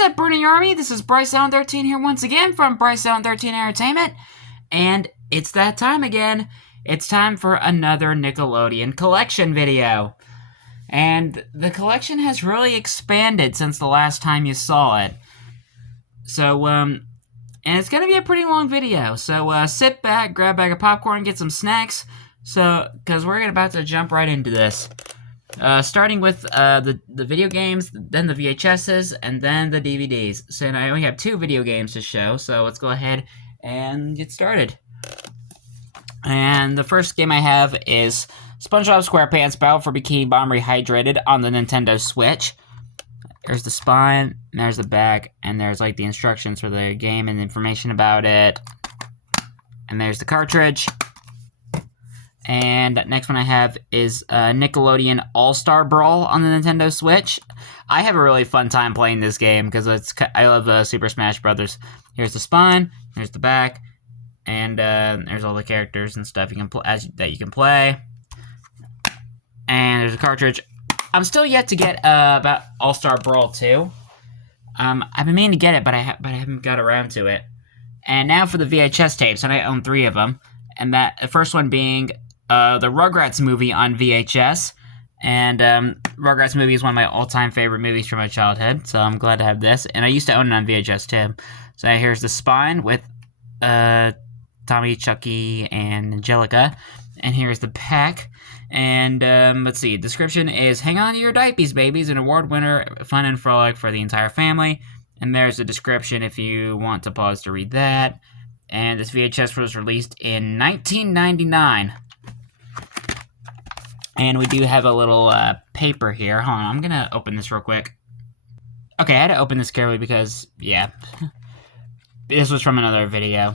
What's up, Burning Army? This is Bryce13 here once again from Bryce13 Entertainment, and it's that time again. It's time for another Nickelodeon collection video. And the collection has really expanded since the last time you saw it. So, and it's gonna be a pretty long video, so sit back, grab a bag of popcorn, get some snacks, because we're about to jump right into this. Starting with the video games, then the VHSs, and then the DVDs. So I only have 2 video games to show, so let's go ahead and get started. And the first game I have is SpongeBob SquarePants Battle for Bikini Bottom Rehydrated on the Nintendo Switch. There's the spine, and there's the back, and there's like the instructions for the game and information about it. And there's the cartridge. And next one I have is Nickelodeon All-Star Brawl on the Nintendo Switch. I have a really fun time playing this game because I love Super Smash Brothers. Here's the spine, here's the back, and there's all the characters and stuff you can that you can play. And there's a cartridge. I'm still yet to get about All-Star Brawl 2. I've been meaning to get it, but I haven't got around to it. And now for the VHS tapes, and I own 3 of them. And the first one being the Rugrats movie on VHS. And Rugrats movie is one of my all-time favorite movies from my childhood, so I'm glad to have this. And I used to own it on VHS too. So here's the spine with Tommy, Chucky, and Angelica. And here's the back. And let's see, description is, hang on to your diapers, babies, an award winner, fun and frolic for the entire family. And there's a description if you want to pause to read that. And this VHS was released in 1999. And we do have a little paper here. Hold on, I'm going to open this real quick. Okay, I had to open this carefully because, yeah. This was from another video.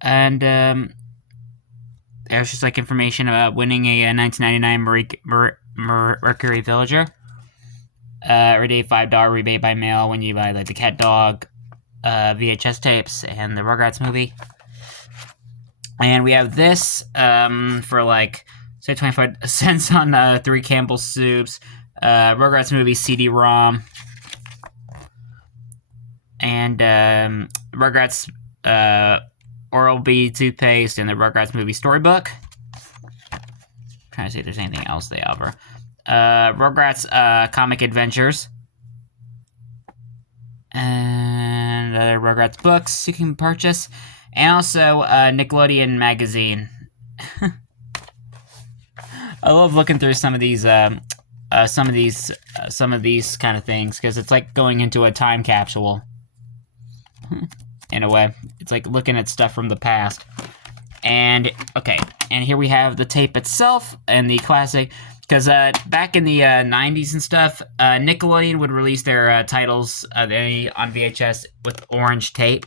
And there's just like information about winning a 1999 Mercury Villager. Everyday $5 rebate by mail when you buy like the Cat Dog VHS tapes and the Rugrats movie. And we have this for like, say 25 cents on 3 Campbell's soups, Rugrats movie CD-ROM, and Rugrats Oral-B toothpaste, and the Rugrats movie storybook. I'm trying to see if there's anything else they offer. Rugrats comic adventures. And other Rugrats books you can purchase, and also Nickelodeon magazine. I love looking through some of these kind of things because it's like going into a time capsule. In a way, it's like looking at stuff from the past. And okay, and here we have the tape itself and the classic. Because back in the 90s and stuff, Nickelodeon would release their titles on VHS with orange tape.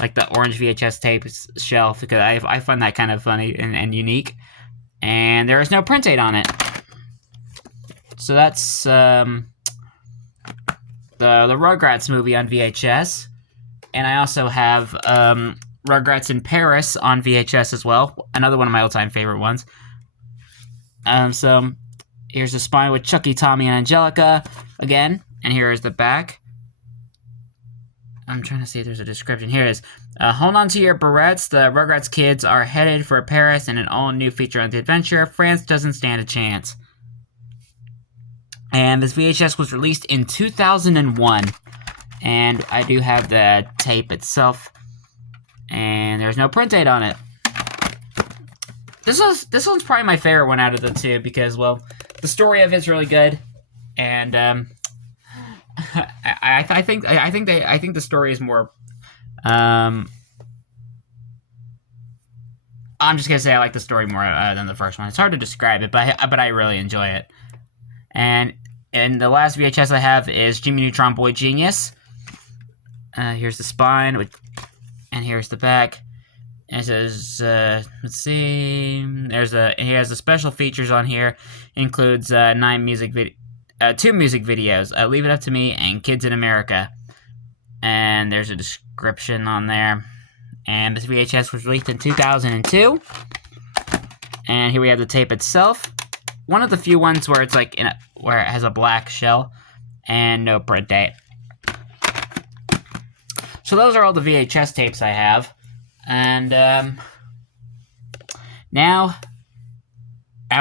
Like the orange VHS tape shelf, because I find that kind of funny and unique. And there is no print date on it. So that's the Rugrats movie on VHS. And I also have Rugrats in Paris on VHS as well. Another one of my all-time favorite ones. So here's the spine with Chucky, Tommy, and Angelica again. And here is the back. I'm trying to see if there's a description. Here it is. Hold on to your barrettes. The Rugrats kids are headed for Paris in an all-new feature on the adventure. France doesn't stand a chance. And this VHS was released in 2001. And I do have the tape itself. And there's no print date on it. This one's probably my favorite one out of the 2 because, well, the story of it's really good, and I think the story is more. I'm just gonna say I like the story more than the first one. It's hard to describe it, but I really enjoy it. And the last VHS I have is Jimmy Neutron Boy Genius. Here's the spine, and here's the back. And it says, let's see, he has the special features on here. Includes 2 music videos, Leave It Up to Me and Kids in America. And there's a description on there. And this VHS was released in 2002. And here we have the tape itself. One of the few ones where it's like where it has a black shell and no print date. So those are all the VHS tapes I have. And now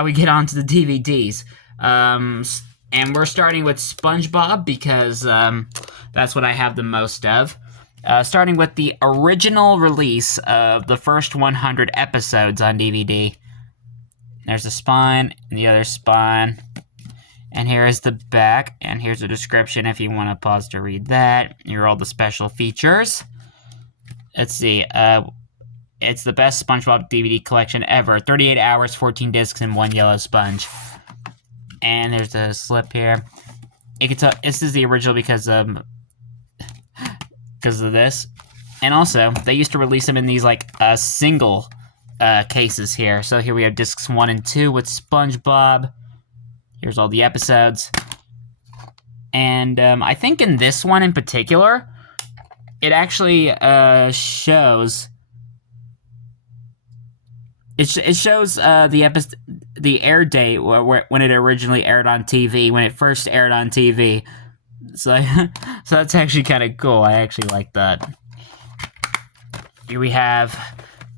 we get on to the DVDs. And we're starting with SpongeBob because that's what I have the most of. Starting with the original release of the first 100 episodes on DVD. There's the spine, and the other spine. And here is the back, and here's the description if you want to pause to read that. Here are all the special features. Let's see. It's the best SpongeBob DVD collection ever. 38 hours, 14 discs, and 1 yellow sponge. And there's a slip here. You can tell this is the original because of this. And also, they used to release them in these, like, single cases here. So here we have discs 1 and 2 with SpongeBob. Here's all the episodes. And I think in this one in particular, it actually shows... It shows the air date when it originally aired on TV, when it first aired on TV. So that's actually kind of cool. I actually like that. Here we have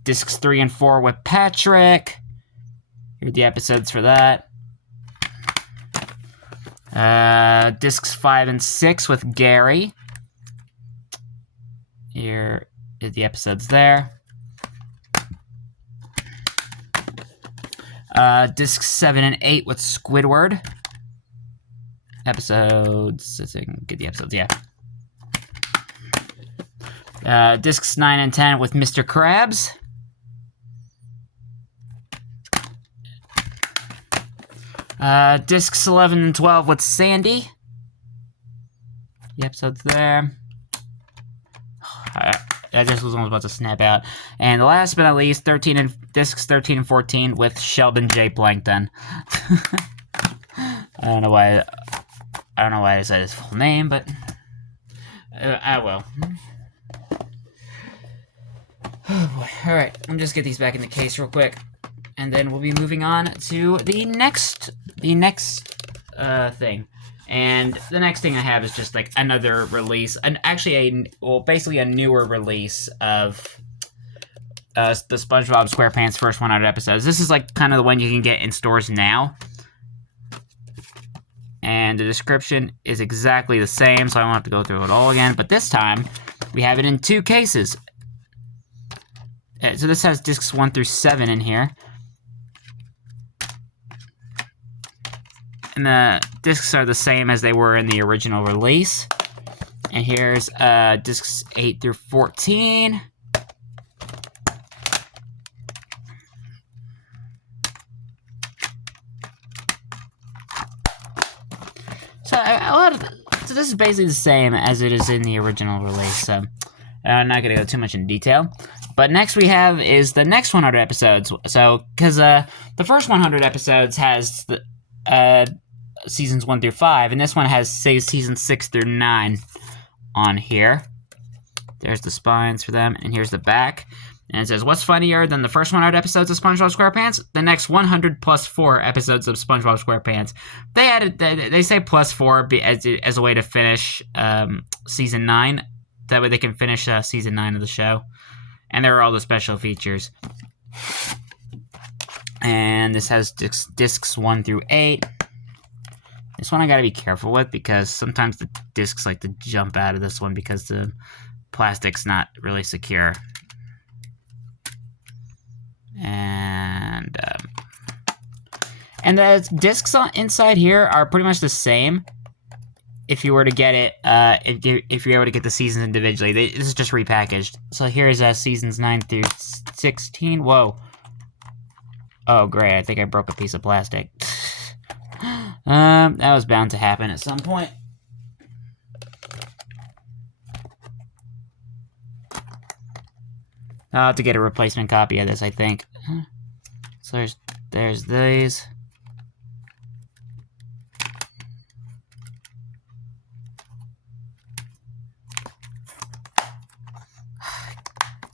discs 3 and 4 with Patrick. Here are the episodes for that. Discs 5 and 6 with Gary. Here are the episodes there. Discs 7 and 8 with Squidward. Episodes, let's see if I can get the episodes, yeah. Discs 9 and 10 with Mr. Krabs. Discs 11 and 12 with Sandy. The episodes there. I just was almost about to snap out. And last but not least, discs 13 and 14 with Sheldon J. Plankton. I don't know why I said his full name, but I will. Oh boy. Alright, let me just get these back in the case real quick. And then we'll be moving on to the next thing. And the next thing I have is just like another release, basically a newer release of the SpongeBob SquarePants first 100 episodes. This is like kind of the one you can get in stores now. And the description is exactly the same, so I won't have to go through it all again. But this time, we have it in 2 cases. So this has discs 1 through 7 in here. And the discs are the same as they were in the original release. And here's discs 8 through 14. So this is basically the same as it is in the original release. So I'm not going to go too much in detail. But next we have is the next 100 episodes. So, because the first 100 episodes has the seasons 1 through 5, and this one has seasons 6 through 9 on here. There's the spines for them, and here's the back. And it says, what's funnier than the first 100 episodes of SpongeBob SquarePants? The next 100 plus 4 episodes of SpongeBob SquarePants. They say plus 4 as a way to finish season 9. That way they can finish season 9 of the show. And there are all the special features. And this has discs 1 through 8. This one I gotta be careful with because sometimes the discs like to jump out of this one because the plastic's not really secure. And the discs inside here are pretty much the same. If you were to get it, if you're able to get the seasons individually, this is just repackaged. So here's seasons 9 through 16. Whoa. Oh, great. I think I broke a piece of plastic. That was bound to happen at some point. I'll have to get a replacement copy of this, I think. So there's these.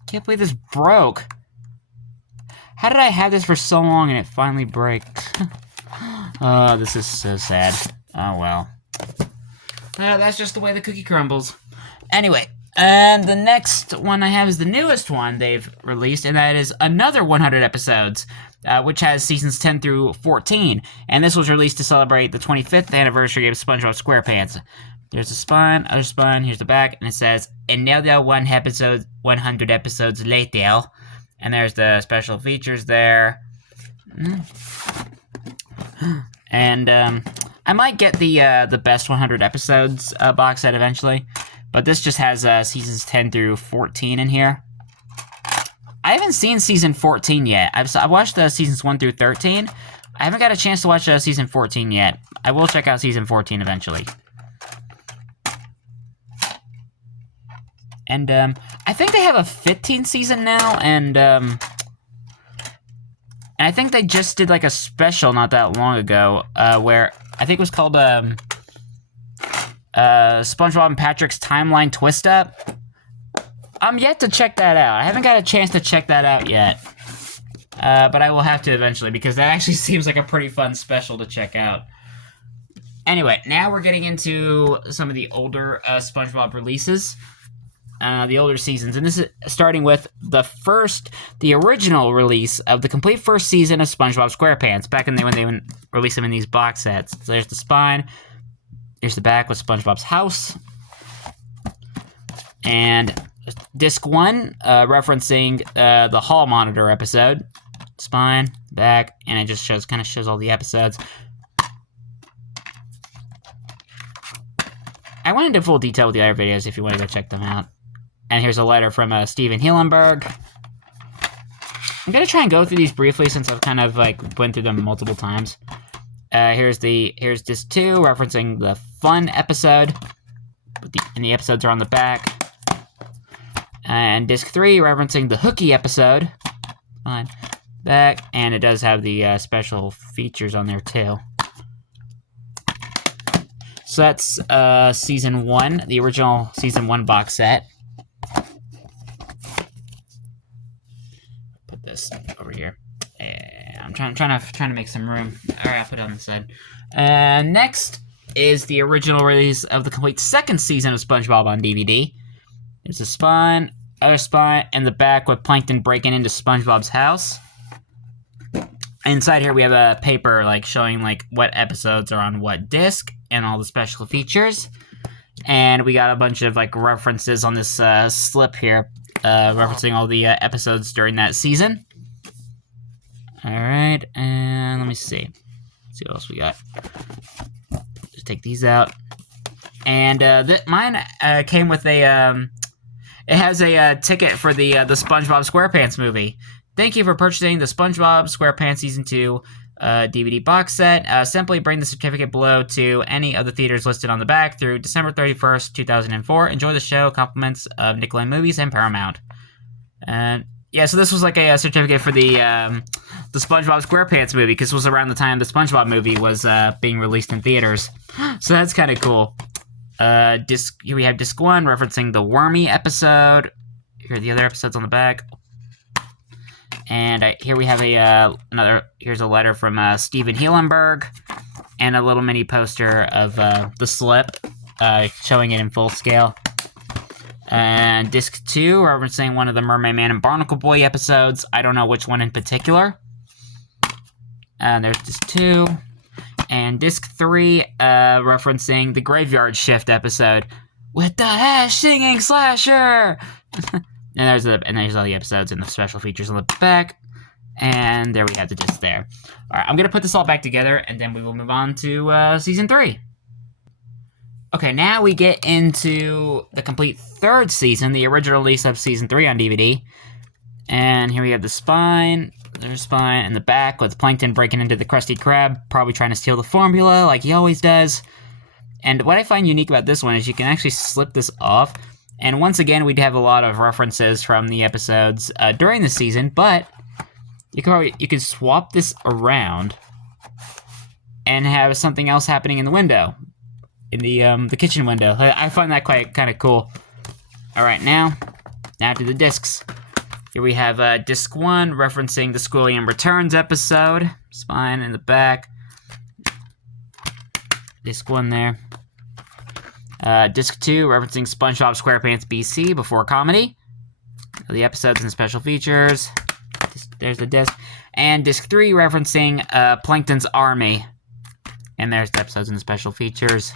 Can't believe this broke. How did I have this for so long and it finally breaks? Oh, this is so sad. Oh, well. That's just the way the cookie crumbles. Anyway, And the next one I have is the newest one they've released, and that is another 100 episodes, which has seasons 10 through 14. And this was released to celebrate the 25th anniversary of SpongeBob SquarePants. There's the spine, other spine, here's the back, and it says, another 100 episodes later. And there's the special features there. And I might get the best 100 episodes box set eventually. But this just has seasons 10 through 14 in here. I haven't seen season 14 yet. I've watched seasons 1 through 13. I haven't got a chance to watch season 14 yet. I will check out season 14 eventually. And I think they have a 15th season now, and I think they just did like a special not that long ago, where I think it was called SpongeBob and Patrick's Timeline Twist Up. I'm yet to check that out. I haven't got a chance to check that out yet. But I will have to eventually, because that actually seems like a pretty fun special to check out. Anyway, now we're getting into some of the older SpongeBob releases. The older seasons. And this is starting with the original release of the complete first season of SpongeBob SquarePants, back in when they released them in these box sets. So there's the spine. Here's the back with SpongeBob's house. And disc 1, referencing the hall monitor episode. Spine, back, and it just kind of shows all the episodes. I went into full detail with the other videos if you want to go check them out. And here's a letter from Steven Hielenberg. I'm going to try and go through these briefly since I've kind of went through them multiple times. Here's disc 2, referencing the fun episode. And the episodes are on the back. And disc 3, referencing the hooky episode. Fine. Back. And it does have the special features on there too. So that's season 1, the original season 1 box set. Put this over here. I'm trying to make some room. All right, I'll put it on the side. Next is the original release of the complete second season of SpongeBob on DVD. There's a spine, other spine, and the back with Plankton breaking into SpongeBob's house. Inside here we have a paper showing what episodes are on what disc and all the special features. And we got a bunch of references on this slip here, referencing all the episodes during that season. All right, and let me see. Let's see what else we got. Just take these out. And mine came with a. It has a ticket for the SpongeBob SquarePants movie. Thank you for purchasing the SpongeBob SquarePants Season 2 DVD box set. Simply bring the certificate below to any of the theaters listed on the back through December 31st, 2004. Enjoy the show. Compliments of Nickelodeon Movies and Paramount. And yeah, so this was a certificate for the SpongeBob SquarePants movie, because it was around the time the SpongeBob movie was being released in theaters. So that's kind of cool. Here we have disc 1, referencing the Wormy episode. Here are the other episodes on the back. And here we have here's a letter from Steven Hielenberg, and a little mini poster of the slip, showing it in full scale. And disc 2, referencing one of the Mermaid Man and Barnacle Boy episodes. I don't know which one in particular. And there's disc 2. And disc 3, referencing the Graveyard Shift episode. With the hash singing slasher! And there's all the episodes and the special features on the back. And there we have the disc there. Alright, I'm going to put this all back together, and then we will move on to Season 3. Okay, now we get into the complete third season, the original release of Season 3 on DVD. And here we have the spine, there's spine, and the back with Plankton breaking into the Krusty Krab, probably trying to steal the formula like he always does. And what I find unique about this one is you can actually slip this off. And once again, we'd have a lot of references from the episodes during the season, but you could swap this around and have something else happening in the window, in the kitchen window. I find that quite kind of cool. All right, now to the discs. Here we have disc 1, referencing the Squilliam Returns episode, spine in the back. Disc 1 there. Disc 2, referencing SpongeBob SquarePants BC before comedy. The episodes and special features. There's the disc. And Disc 3, referencing Plankton's Army. And there's the episodes and special features.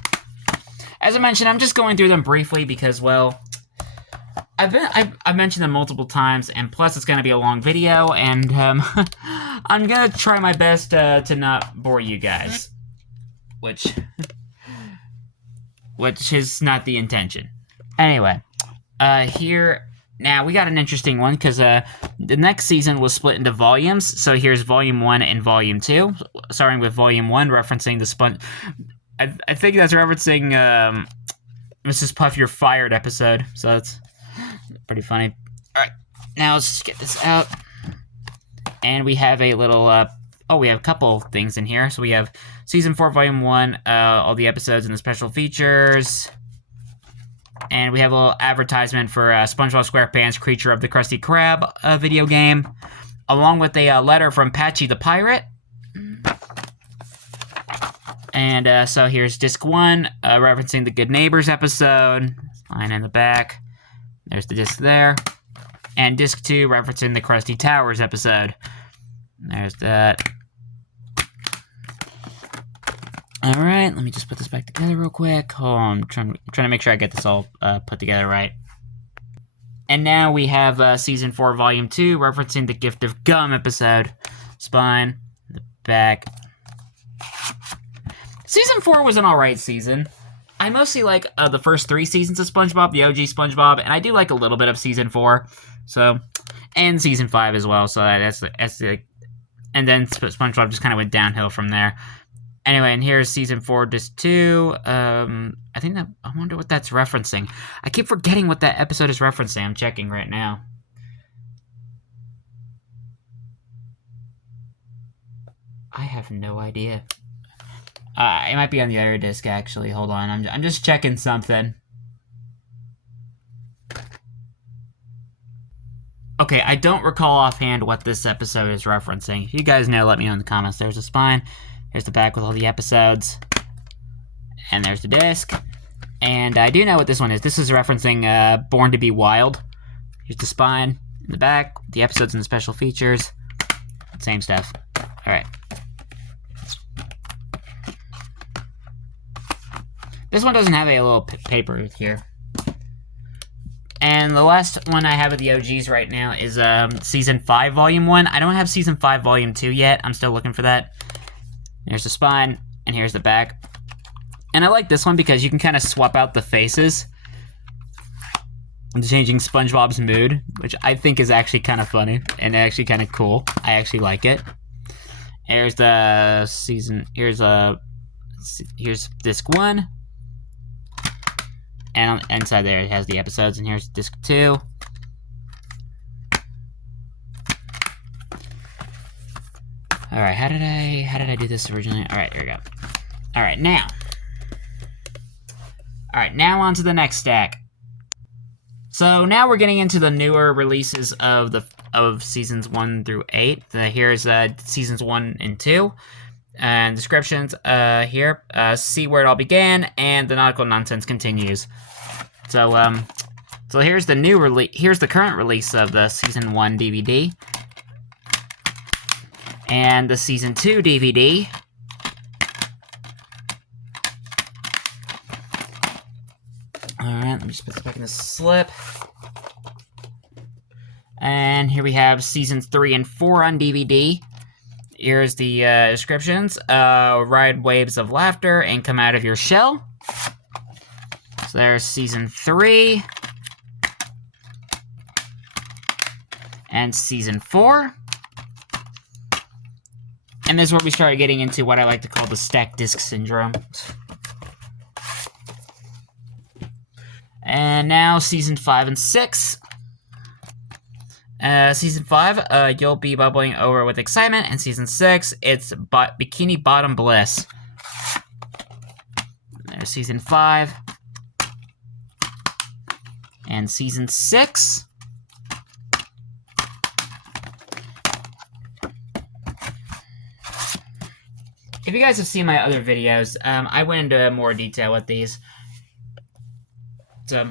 As I mentioned, I'm just going through them briefly because, well, I've mentioned them multiple times, and plus it's going to be a long video, and I'm going to try my best to not bore you guys, which is not the intention. Anyway, here, now we got an interesting one, because the next season was split into volumes, so here's Volume 1 and Volume 2, starting with Volume 1, referencing the I think that's referencing Mrs. Puff, You're Fired episode, so that's pretty funny. Alright, now let's just get this out. And we have a little, we have a couple things in here. So we have Season 4, Volume 1, all the episodes and the special features. And we have a little advertisement for SpongeBob SquarePants Creature of the Krusty Krab video game, along with a letter from Patchy the Pirate. And so here's Disc 1, referencing the Good Neighbors episode. Line in the back. There's the disc there. And Disc 2, referencing the Krusty Towers episode. There's that. Alright, let me just put this back together real quick. Hold on, I'm trying to make sure I get this all put together right. And now we have Season 4, Volume 2, referencing the Gift of Gum episode. Spine, the back. Season 4 was an alright season. I mostly like the first 3 seasons of SpongeBob, the OG SpongeBob, and I do like a little bit of Season 4, so, and Season 5 as well, so that's the, and then SpongeBob just kind of went downhill from there. Anyway, and here's Season 4, Disc 2, I wonder what that's referencing. I keep forgetting what that episode is referencing. I'm checking right now. I have no idea. It might be on the other disc, actually. Hold on, I'm just checking something. Okay, I don't recall offhand what this episode is referencing. If you guys know, let me know in the comments. There's the spine, here's the back with all the episodes, and there's the disc. And I do know what this one is. This is referencing Born to be Wild. Here's the spine, in the back, the episodes and the special features. Same stuff. Alright. This one doesn't have a little paper here. And the last one I have of the OGs right now is Season 5, Volume 1. I don't have Season 5, Volume 2 yet. I'm still looking for that. Here's the spine, and here's the back. And I like this one because you can kind of swap out the faces, changing SpongeBob's mood, which I think is actually kind of funny and actually kind of cool. I actually like it. Here's the season. Here's Disc 1. And inside there it has the episodes, and here's Disc 2. Alright, how did I do this originally? Alright, here we go. Alright, now on to the next stack. So now we're getting into the newer releases of seasons 1 through 8. Here's seasons 1 and 2. And descriptions here. See where it all began, and the nautical nonsense continues. So so here's the new release. Here's the current release of the season 1 DVD, and the season 2 DVD. All right, let me just put this back in the slip. And here we have seasons 3 and 4 on DVD. Here's the descriptions. Ride waves of laughter and come out of your shell. So there's season 3. And season 4. And this is where we started getting into what I like to call the stacked disc syndrome. And now season 5 and 6. Season 5, you'll be bubbling over with excitement, and Season 6, it's Bikini Bottom Bliss. There's Season 5. And Season 6. If you guys have seen my other videos, I went into more detail with these. So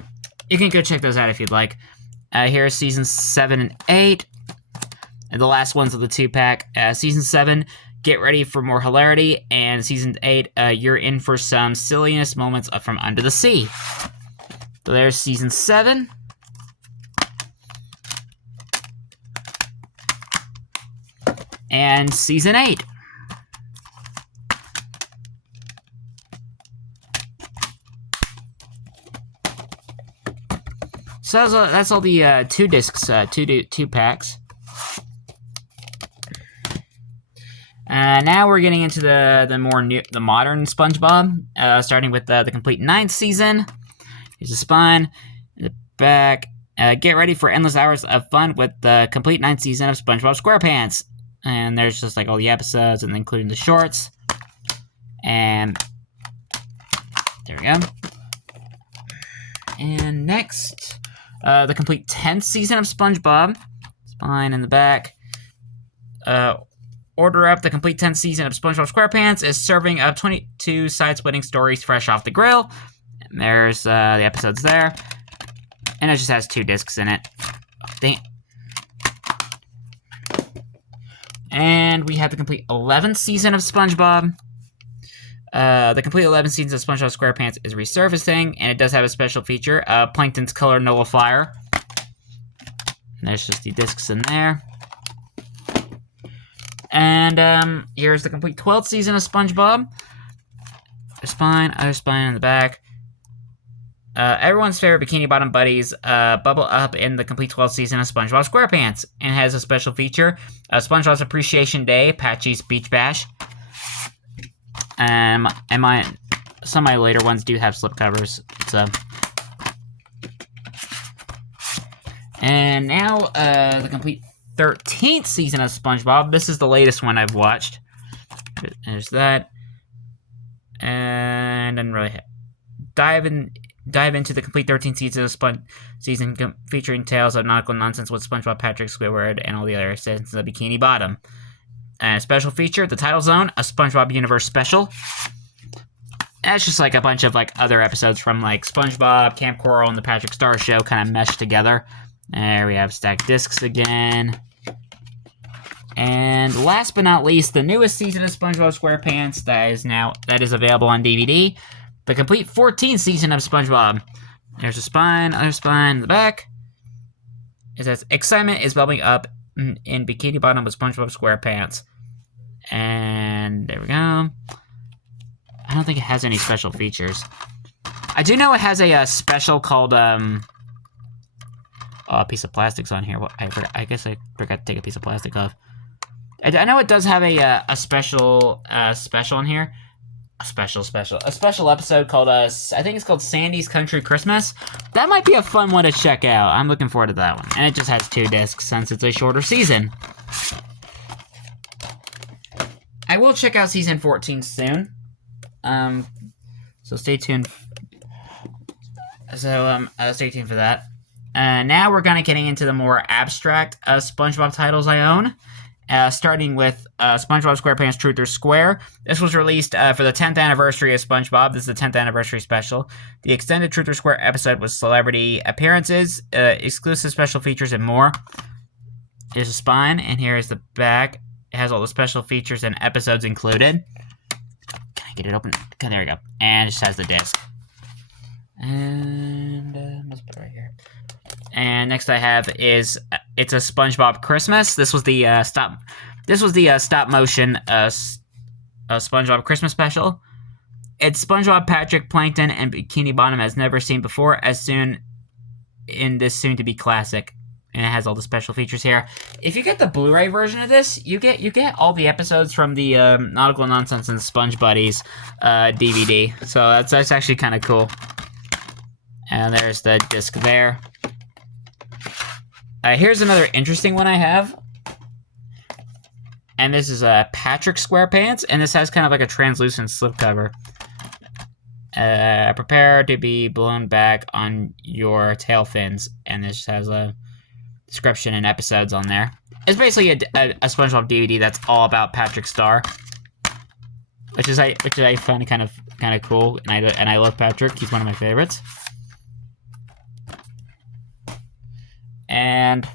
you can go check those out if you'd like. Here's seasons 7 and 8. And the last ones of the 2-pack. Season 7, get ready for more hilarity. And season 8, you're in for some silliness moments from under the sea. So there's season 7. And season 8. So that's all the 2 discs, 2 packs. Now we're getting into the modern SpongeBob, starting with the complete 9th season. Here's the spine, the back. Get ready for endless hours of fun with the complete 9th season of SpongeBob SquarePants. And there's just like all the episodes, and including the shorts. And there we go. And next, the complete 10th season of SpongeBob. Spine in the back. Order up the complete 10th season of SpongeBob SquarePants is serving up 22 side-splitting stories fresh off the grill. And there's the episodes there. And it just has 2 discs in it. Oh, dang. And we have the complete 11th season of SpongeBob. The complete 11th season of SpongeBob SquarePants is resurfacing, and it does have a special feature, Plankton's Color Nullifier. And there's just the discs in there. And here's the complete 12th season of SpongeBob. A spine, other spine in the back. Everyone's favorite Bikini Bottom buddies bubble up in the complete 12th season of SpongeBob SquarePants, and has a special feature, SpongeBob's Appreciation Day, Patchy's Beach Bash. Some of my later ones do have slipcovers. So, and now the complete 13th season of SpongeBob. This is the latest one I've watched. There's that, and then really dive into the complete 13th season of featuring tales of nautical nonsense with SpongeBob, Patrick, Squidward, and all the other citizens of Bikini Bottom. And a special feature, the Title Zone, a SpongeBob Universe special. And it's just like a bunch of like other episodes from like SpongeBob, Camp Coral, and the Patrick Star Show kind of meshed together. There we have stacked discs again. And last but not least, the newest season of SpongeBob SquarePants that is available on DVD. The complete 14th season of SpongeBob. There's a spine, other spine in the back. It says, excitement is bubbling up in Bikini Bottom with SpongeBob SquarePants. And there we go. I don't think it has any special features. I do know it has a special called, a piece of plastic's on here. I guess I forgot to take a piece of plastic off. I know it does have a special in here. A special episode called, I think it's called Sandy's Country Christmas. That might be a fun one to check out. I'm looking forward to that one. And it just has 2 discs since it's a shorter season. I will check out season 14 soon. So stay tuned. Stay tuned for that. Now we're getting into the more abstract SpongeBob titles I own. Starting with SpongeBob SquarePants Truth or Square. This was released for the 10th anniversary of SpongeBob. This is the 10th anniversary special. The extended Truth or Square episode with celebrity appearances, exclusive special features, and more. Here's the spine, and here's the back. It has all the special features and episodes included. Can I get it open? Okay, there we go. And it just has the disc. And let's put it right here. And next I have is it's a SpongeBob Christmas. This was the stop motion SpongeBob Christmas special. It's SpongeBob, Patrick, Plankton, and Bikini Bottom as never seen before, as soon in this soon-to-be classic. And it has all the special features here. If you get the Blu-ray version of this, you get all the episodes from the Nautical Nonsense and Sponge Buddies DVD. So that's actually kind of cool. And there's the disc there. Here's another interesting one I have. And this is Patrick SquarePants, and this has kind of like a translucent slipcover. Prepare to be blown back on your tail fins. And this has a description and episodes on there. It's basically a SpongeBob DVD that's all about Patrick Star, which I find kind of cool. And I love Patrick. He's one of my favorites. And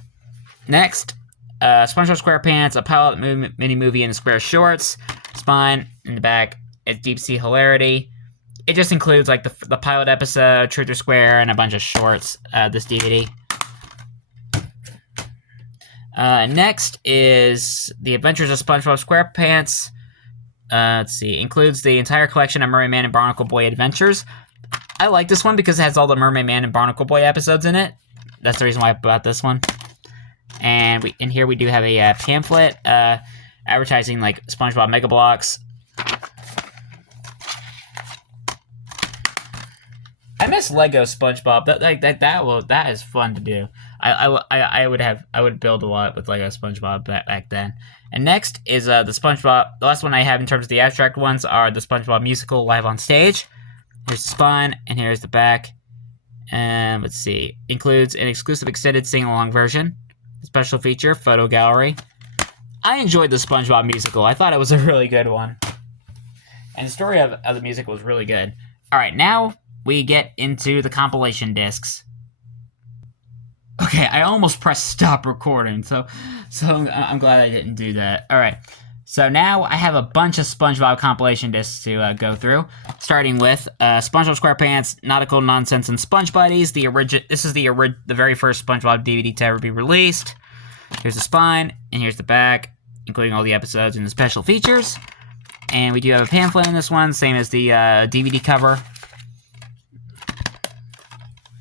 next, SpongeBob SquarePants, a pilot mini-movie in square shorts. Spine in the back. It's Deep Sea Hilarity. It just includes like the pilot episode, Truth or Square, and a bunch of shorts, this DVD. Next is The Adventures of SpongeBob SquarePants. Let's see. Includes the entire collection of Mermaid Man and Barnacle Boy adventures. I like this one because it has all the Mermaid Man and Barnacle Boy episodes in it. That's the reason why I bought this one. And in here we do have a pamphlet advertising like SpongeBob Mega Bloks. I miss Lego SpongeBob. That is fun to do. I would build a lot with Lego SpongeBob back then. And next is the SpongeBob. The last one I have in terms of the abstract ones are the SpongeBob musical live on stage. Here's the spine, and here's the back. And let's see, includes an exclusive extended sing-along version, special feature, photo gallery. I enjoyed the SpongeBob musical. I thought it was a really good one, and the story of the musical was really good. All right, now we get into the compilation discs. Okay, I almost pressed stop recording, so I'm glad I didn't do that. All right, so now I have a bunch of SpongeBob compilation discs to go through, starting with SpongeBob SquarePants, Nautical Nonsense and Sponge Buddies. This is the very first SpongeBob DVD to ever be released. Here's the spine, and here's the back, including all the episodes and the special features. And we do have a pamphlet in this one, same as the DVD cover.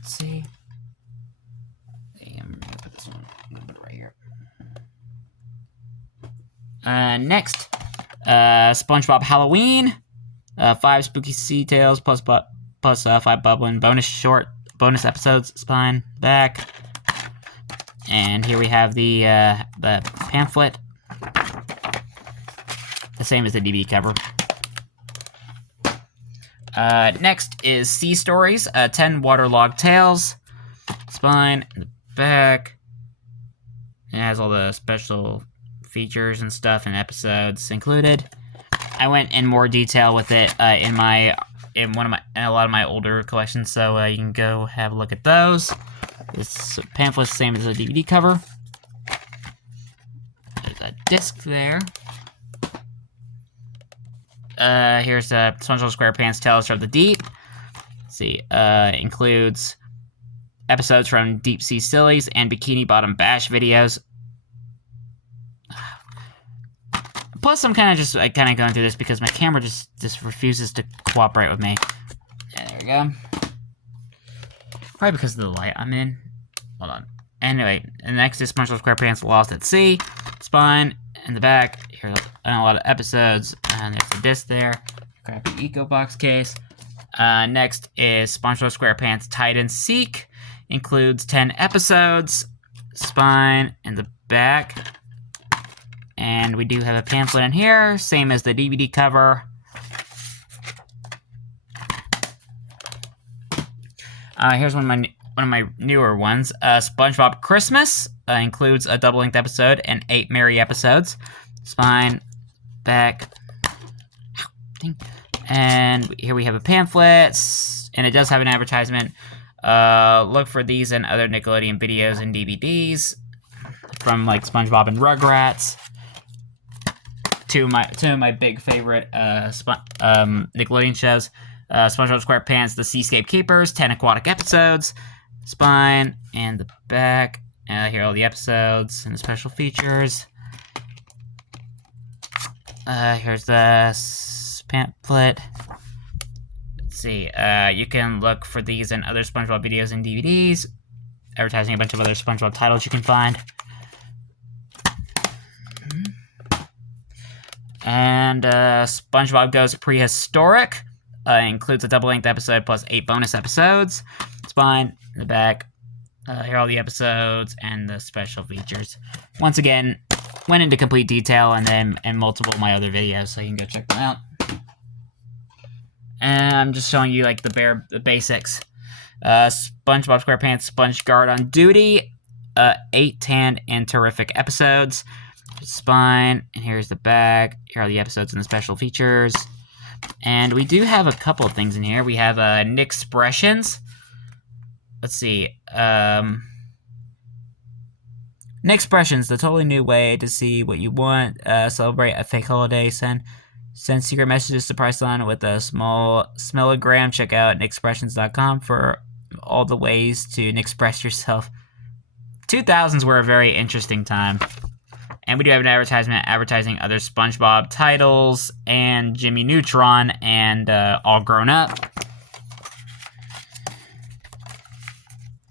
Let's see. I'm gonna put this one a little bit right here. Next, SpongeBob Halloween, 5 spooky sea tales plus 5 bubbling bonus episodes, spine, back, and here we have the pamphlet, the same as the DVD cover. Next is Sea Stories, 10 waterlogged tales, spine, and the back. It has all the special features and stuff and episodes included. I went in more detail with it in a lot of my older collections, so you can go have a look at those. This pamphlet's the same as the DVD cover. There's a disc there. Here's SpongeBob SquarePants Tales from the Deep. Let's see, includes episodes from Deep Sea Sillies and Bikini Bottom Bash videos. Plus, I'm kind of going through this because my camera just refuses to cooperate with me. Yeah, there we go. Probably because of the light I'm in. Hold on. Anyway, and next is SpongeBob SquarePants Lost at Sea. Spine in the back. Here's a lot of episodes. And there's the disc there. Crappy Eco Box case. Next is SpongeBob SquarePants Hide and Seek. Includes 10 episodes. Spine in the back. And we do have a pamphlet in here, same as the DVD cover. Here's one of my newer ones. SpongeBob Christmas includes a double-length episode and 8 merry episodes. Spine, back, and here we have a pamphlet, and it does have an advertisement. Look for these and other Nickelodeon videos and DVDs from like SpongeBob and Rugrats. Two of my big favorite Nickelodeon shows. SpongeBob SquarePants, The Seascape Keepers, 10 aquatic episodes. Spine and the back. Here are all the episodes and the special features. Here's the pamphlet. Let's see. You can look for these and other SpongeBob videos and DVDs. Advertising a bunch of other SpongeBob titles you can find. And SpongeBob Goes Prehistoric includes a double-length episode plus 8 bonus episodes. Spine in the back. Here are all the episodes and the special features. Once again, went into complete detail and multiple of my other videos, so you can go check them out. And I'm just showing you like the basics. SpongeBob SquarePants Sponge Guard on Duty. 8 tan and terrific episodes. Spine, and here's the back. Here are the episodes and the special features. And we do have a couple of things in here. We have Nick Expressions. Let's see. Nickexpressions, the totally new way to see what you want. Celebrate a fake holiday. Send secret messages to Priceline with a small smellogram. Check out nickexpressions.com for all the ways to express yourself. 2000s were a very interesting time. And we do have an advertisement advertising other SpongeBob titles and Jimmy Neutron and All Grown Up.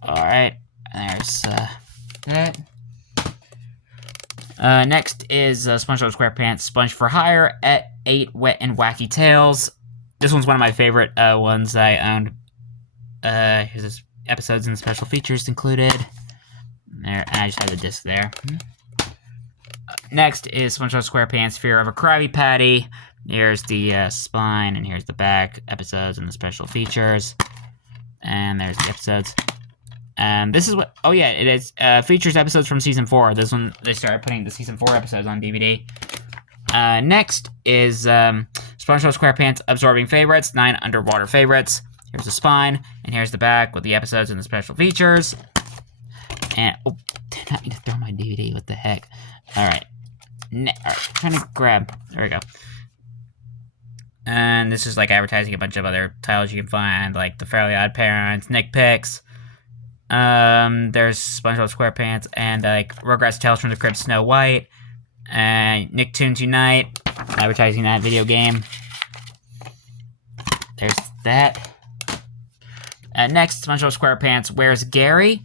Alright, there's that. Next is SpongeBob SquarePants Sponge for Hire at 8 Wet and Wacky Tales. This one's one of my favorite ones I owned. Here's this episodes and special features included. There, and I just had the disc there. Next is SpongeBob SquarePants Fear of a Krabby Patty. Here's the spine, and here's the back, episodes and the special features. And there's the episodes. This is what, oh yeah, it is, features episodes from Season 4. This one, they started putting the Season 4 episodes on DVD. Next is SpongeBob SquarePants Absorbing Favorites, 9 Underwater Favorites. Here's the spine, and here's the back with the episodes and the special features. And, oh, did not mean to throw my DVD, what the heck. Alright. Alright, trying to grab, there we go. And this is like advertising a bunch of other titles you can find, like The Fairly Odd Parents, Nick Picks. There's SpongeBob SquarePants and like Rugrats Tales from the Crypt, Snow White, and Nicktoons Unite, advertising that video game. There's that. Next, SpongeBob SquarePants Where's Gary?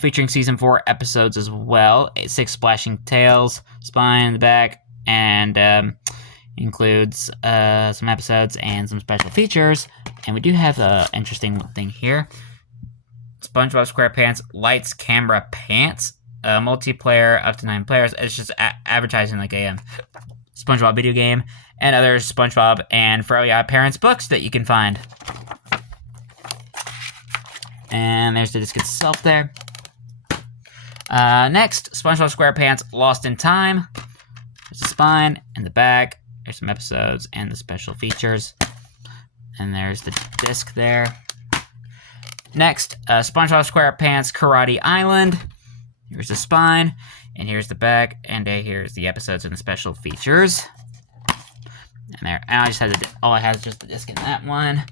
Featuring Season 4 episodes as well. 6 splashing tails, spine in the back, and includes some episodes and some special features. And we do have an interesting thing here. SpongeBob SquarePants Lights, Camera, Pants. Multiplayer, up to 9 players. It's just advertising like a SpongeBob video game and other SpongeBob and Fairly Odd Parents books that you can find. And there's the disc itself there. Next, SpongeBob SquarePants Lost in Time. There's the spine and the back. There's some episodes and the special features. And there's the disc there. Next, SpongeBob SquarePants Karate Island. Here's the spine, and here's the back, and here's the episodes and the special features. And there, and I just had all I had is just the disc in that one.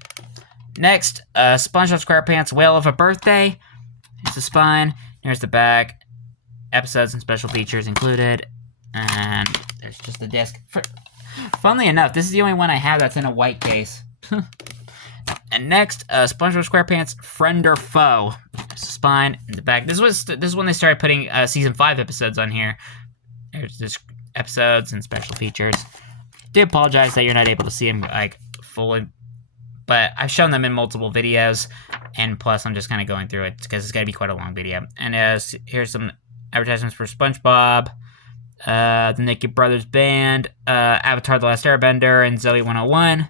Next, SpongeBob SquarePants Whale of a Birthday. Here's the spine, here's the back, episodes and special features included, and there's just the disc. Funnily enough, this is the only one I have that's in a white case. And next, SpongeBob SquarePants Friend or Foe. There's the spine and the back. This is when they started putting Season 5 episodes on here. There's just episodes and special features. Do apologize that you're not able to see them like fully, but I've shown them in multiple videos, and plus I'm just kind of going through it because it's going to be quite a long video. And here's some advertisements for SpongeBob, the Naked Brothers Band, Avatar: The Last Airbender, and Zoe 101.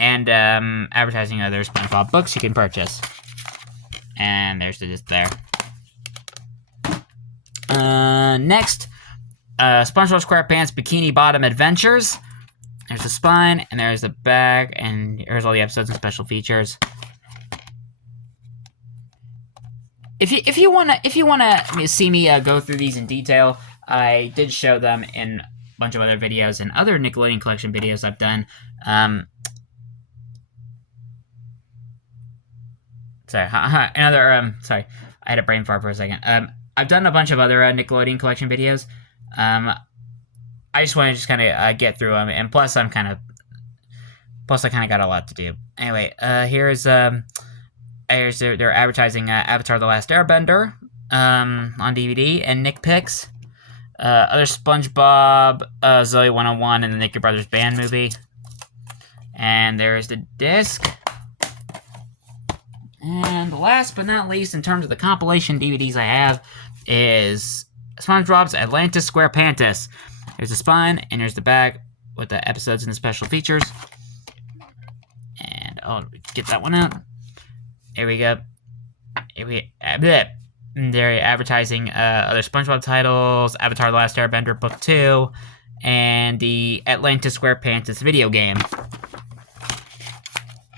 And advertising other SpongeBob books you can purchase. And there's the disc there. Next, SpongeBob SquarePants Bikini Bottom Adventures. There's the spine, and there's the back, and here's all the episodes and special features. If you wanna see me go through these in detail, I did show them in a bunch of other videos and other Nickelodeon Collection videos I've done. Sorry, sorry, I had a brain fart for a second. I've done a bunch of other Nickelodeon Collection videos. I just want to kind of get through them, and plus I kind of got a lot to do. Anyway, here's they're advertising Avatar: The Last Airbender on DVD and Nick Picks, other SpongeBob, Zoe 101, and the Naked Brothers Band movie. And there's the disc. And last but not least, in terms of the compilation DVDs I have, is SpongeBob's Atlantis SquarePantis. Here's the spine, and here's the back, with the episodes and the special features. And I'll get that one out. Here we go. They're advertising other SpongeBob titles, Avatar: The Last Airbender Book 2, and the Atlantis SquarePantis video game.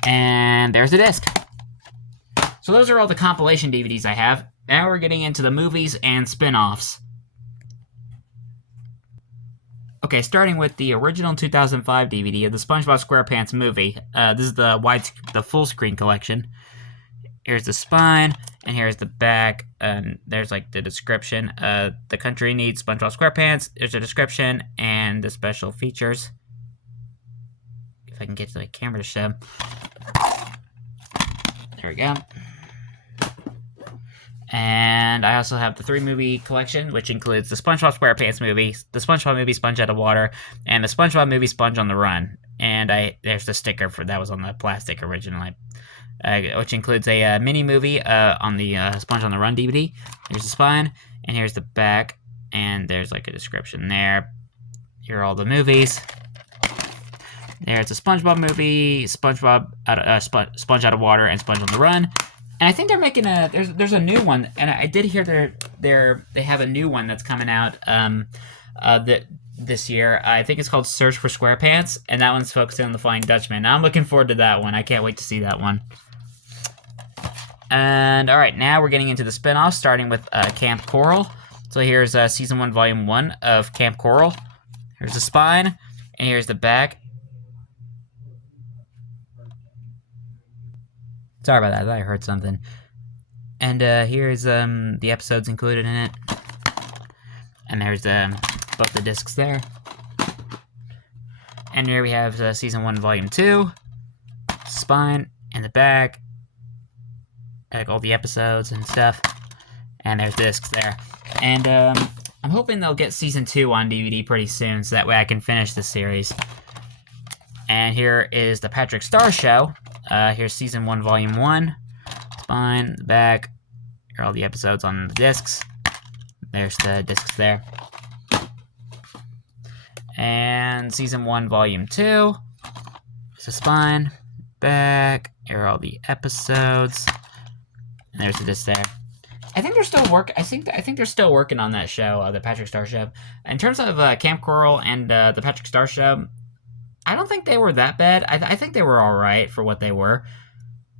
And there's the disc. So those are all the compilation DVDs I have. now we're getting into the movies and spin-offs. Okay, starting with the original 2005 DVD of the SpongeBob SquarePants movie. This is the full screen collection. Here's the spine, and here's the back, and there's like the description. The country needs SpongeBob SquarePants. There's a description and the special features. If I can get to the camera to show. There we go. And I also have the 3-movie collection, which includes the SpongeBob SquarePants movie, the SpongeBob movie Sponge Out of Water, and the SpongeBob movie Sponge on the Run. And there's the sticker for that was on the plastic originally, which includes a mini movie on the Sponge on the Run DVD. Here's the spine, and here's the back, and there's like a description there. Here are all the movies. There's a SpongeBob movie, Sponge Out of Water, and Sponge on the Run. And I think they're making there's a new one, and I did hear they have a new one that's coming out this year. I think it's called Search for SquarePants, and that one's focusing on the Flying Dutchman. Now I'm looking forward to that one. I can't wait to see that one. And all right, now we're getting into the spin-offs, starting with Camp Coral. So here's Season 1, Volume 1 of Camp Coral. Here's the spine, and here's the back. Sorry about that, I thought I heard something. And here's the episodes included in it. And there's both the discs there. And here we have Season 1, Volume 2. Spine, and the back. Like all the episodes and stuff. And there's discs there. And I'm hoping they'll get Season 2 on DVD pretty soon, so that way I can finish the series. And here is the Patrick Star Show. Here's Season 1, Volume 1. Spine, the back. Here are all the episodes on the discs. There's the discs there. And Season 1, Volume 2. There's the spine, back. Here are all the episodes. And there's the disc there. I think they're still I think they're still working on that show, the Patrick Star Show. In terms of Camp Coral and the Patrick Star Show, I don't think they were that bad. I think they were all right for what they were.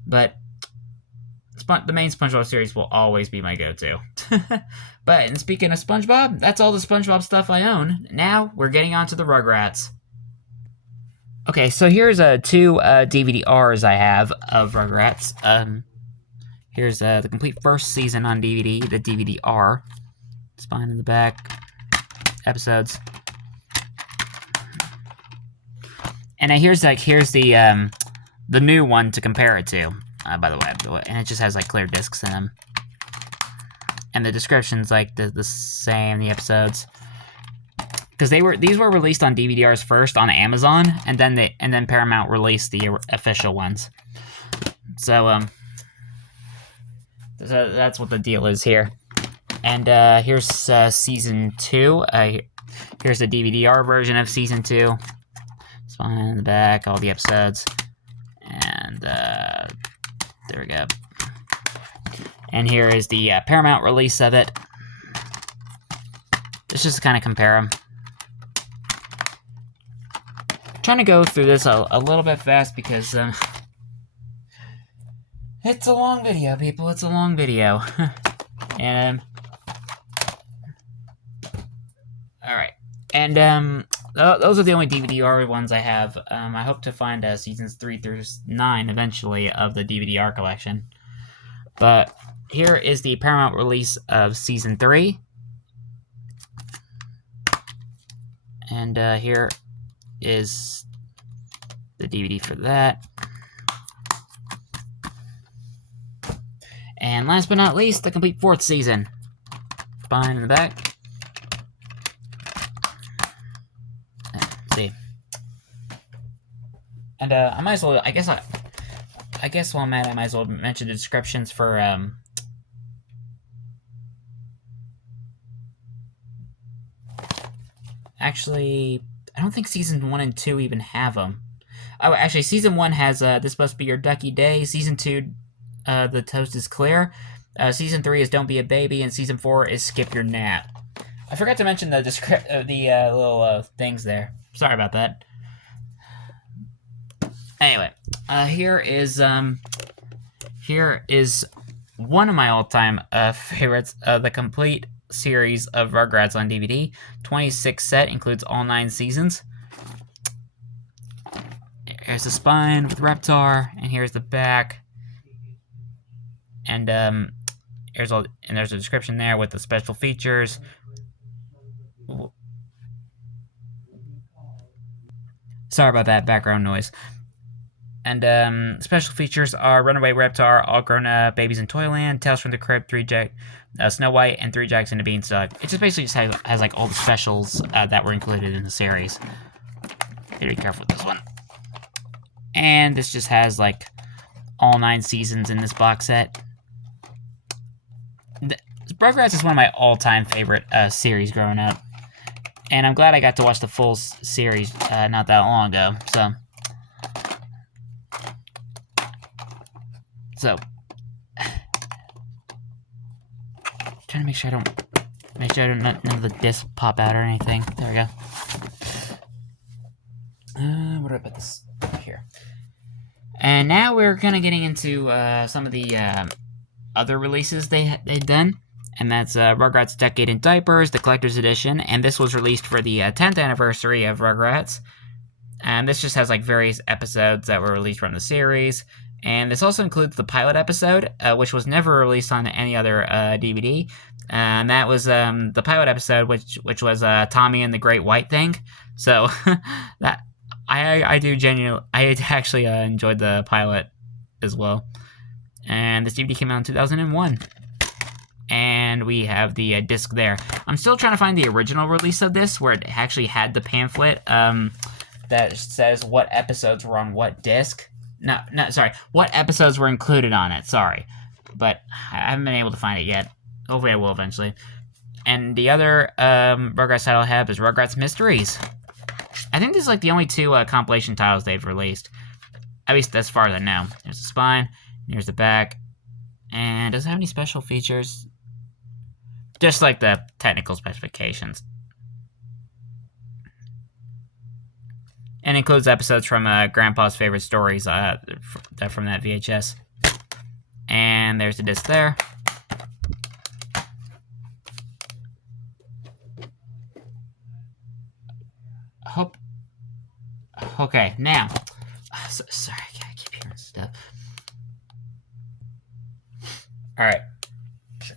But the main SpongeBob series will always be my go-to. But and speaking of SpongeBob, that's all the SpongeBob stuff I own. Now we're getting on to the Rugrats. Okay, so here's 2 DVD-Rs I have of Rugrats. Here's the complete first season on DVD, the DVD-R. Spine in the back. Episodes. And here's the new one to compare it to, by the way. And it just has like clear discs in them. And the description's like the same, the episodes. Because these were released on DVD-Rs first on Amazon, and then Paramount released the official ones. So that's what the deal is here. And here's Season 2. Here's the DVD-R version of Season 2. Spine in the back, all the episodes. And there we go. And here is the Paramount release of it. Let's just kind of compare them. Trying to go through this a little bit fast because it's a long video, people. It's a long video. And all right. And those are the only DVD-R ones I have. I hope to find seasons 3 through 9 eventually of the DVD-R collection. But here is the Paramount release of Season 3. And here is the DVD for that. And last but not least, the complete 4th season. Spine in the back. Let's see. And I might as well, I guess while I'm at it, I might as well mention the descriptions for actually, I don't think Season 1 and 2 even have them. Oh, actually, Season 1 has, This Must Be Your Ducky Day. Season 2, The Toast is Clear. Season 3 is Don't Be a Baby. And Season 4 is Skip Your Nap. I forgot to mention the little things there. Sorry about that. Anyway, here is one of my all-time favorites, the complete series of Rugrats on DVD. 26 set, includes all 9 seasons. Here's the spine with Reptar, and here's the back. And there's a description there with the special features. Sorry about that background noise. And special features are Runaway Reptar, All Grown Up, Babies in Toyland, Tales from the Crypt, Snow White, and 3 Jacks and the Beanstalk. It just basically has like all the specials that were included in the series. Be careful with this one. And this just has like all 9 seasons in this box set. Rugrats is one of my all-time favorite series growing up. And I'm glad I got to watch the full series not that long ago. So, trying to make sure I don't none of the discs pop out or anything. There we go. What do I put this here? And now we're kind of getting into some of the other releases they've done. And that's Rugrats Decade in Diapers, the Collector's Edition. And this was released for the 10th anniversary of Rugrats. And this just has like various episodes that were released from the series. And this also includes the pilot episode, which was never released on any other DVD. And that was the pilot episode, which was Tommy and the Great White Thing. So that I actually enjoyed the pilot as well. And this DVD came out in 2001. And we have the disc there. I'm still trying to find the original release of this, where it actually had the pamphlet that says what episodes were on what disc. What episodes were included on it, sorry. But I haven't been able to find it yet. Hopefully I will eventually. And the other Rugrats title I have is Rugrats Mysteries. I think this is like the only 2 compilation titles they've released. At least as far as I know. There's the spine, here's the back. And does it have any special features? Just like the technical specifications. And includes episodes from Grandpa's favorite stories from that VHS. And there's the disc there. Okay, now. Sorry, I keep hearing stuff. Alright.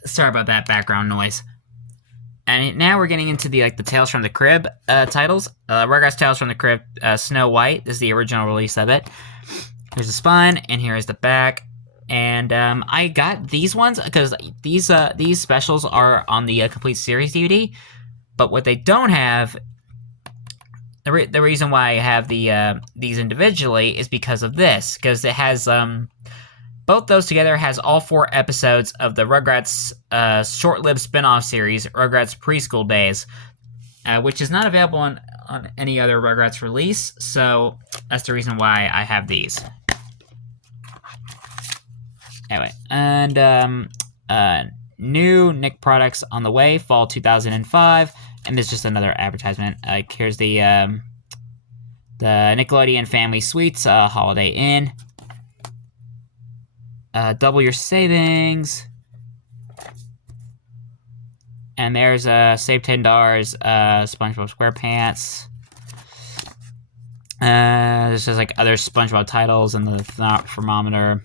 Sorry about that background noise. And now we're getting into the Tales from the Crib titles. Rugrats Tales from the Crib, Snow White. This is the original release of it. Here's the spine, and here's the back. And I got these ones because these specials are on the complete series DVD. But what they don't have, the reason why I have these individually is because of this. Because it has both those together has all 4 episodes of the Rugrats short-lived spin-off series, Rugrats Preschool Days, which is not available on any other Rugrats release, so that's the reason why I have these. Anyway, and new Nick products on the way, fall 2005, and this is just another advertisement. Here's the Nickelodeon Family Suites Holiday Inn. Double your savings. And there's Save $10, SpongeBob SquarePants. There's just like other SpongeBob titles and the thermometer,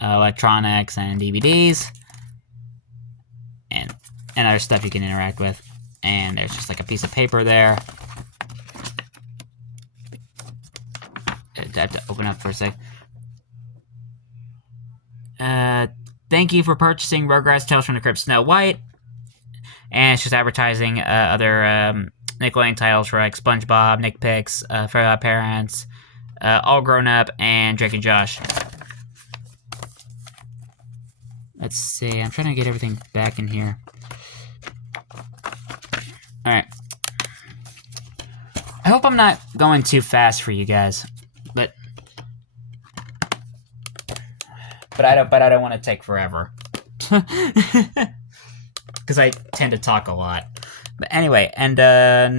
electronics, and DVDs. And other stuff you can interact with. And there's just like a piece of paper there. I have to open up for a sec. Thank you for purchasing Rugrats Tales from the Crypt Snow White. And it's just advertising other Nickelodeon titles for like SpongeBob, Nick Picks, Fairly Odd Parents, All Grown Up, and Drake and Josh. Let's see, I'm trying to get everything back in here. Alright. I hope I'm not going too fast for you guys, but I don't want to take forever. Because I tend to talk a lot. But anyway, and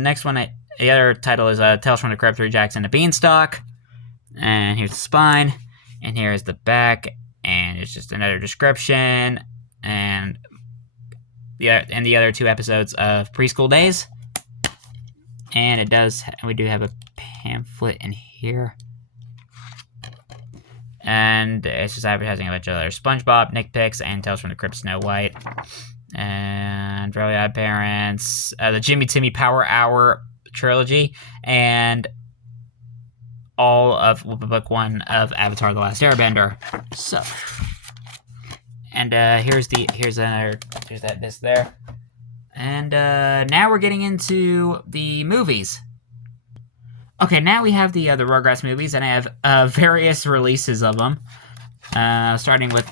next one, the other title is Tales from the Crypt, 3 Jacks and the Beanstalk. And here's the spine, and here's the back, and it's just another description, and the other 2 episodes of Preschool Days. And we do have a pamphlet in here. And it's just advertising a bunch of other SpongeBob, Nick Pics, and Tales from the Crypt, Snow White. And Fairly Odd Parents, the Jimmy Timmy Power Hour trilogy, and all of book 1 of Avatar: The Last Airbender. So, and here's that disc there. And now we're getting into the movies. Okay, now we have the Rugrats movies, and I have various releases of them. Starting with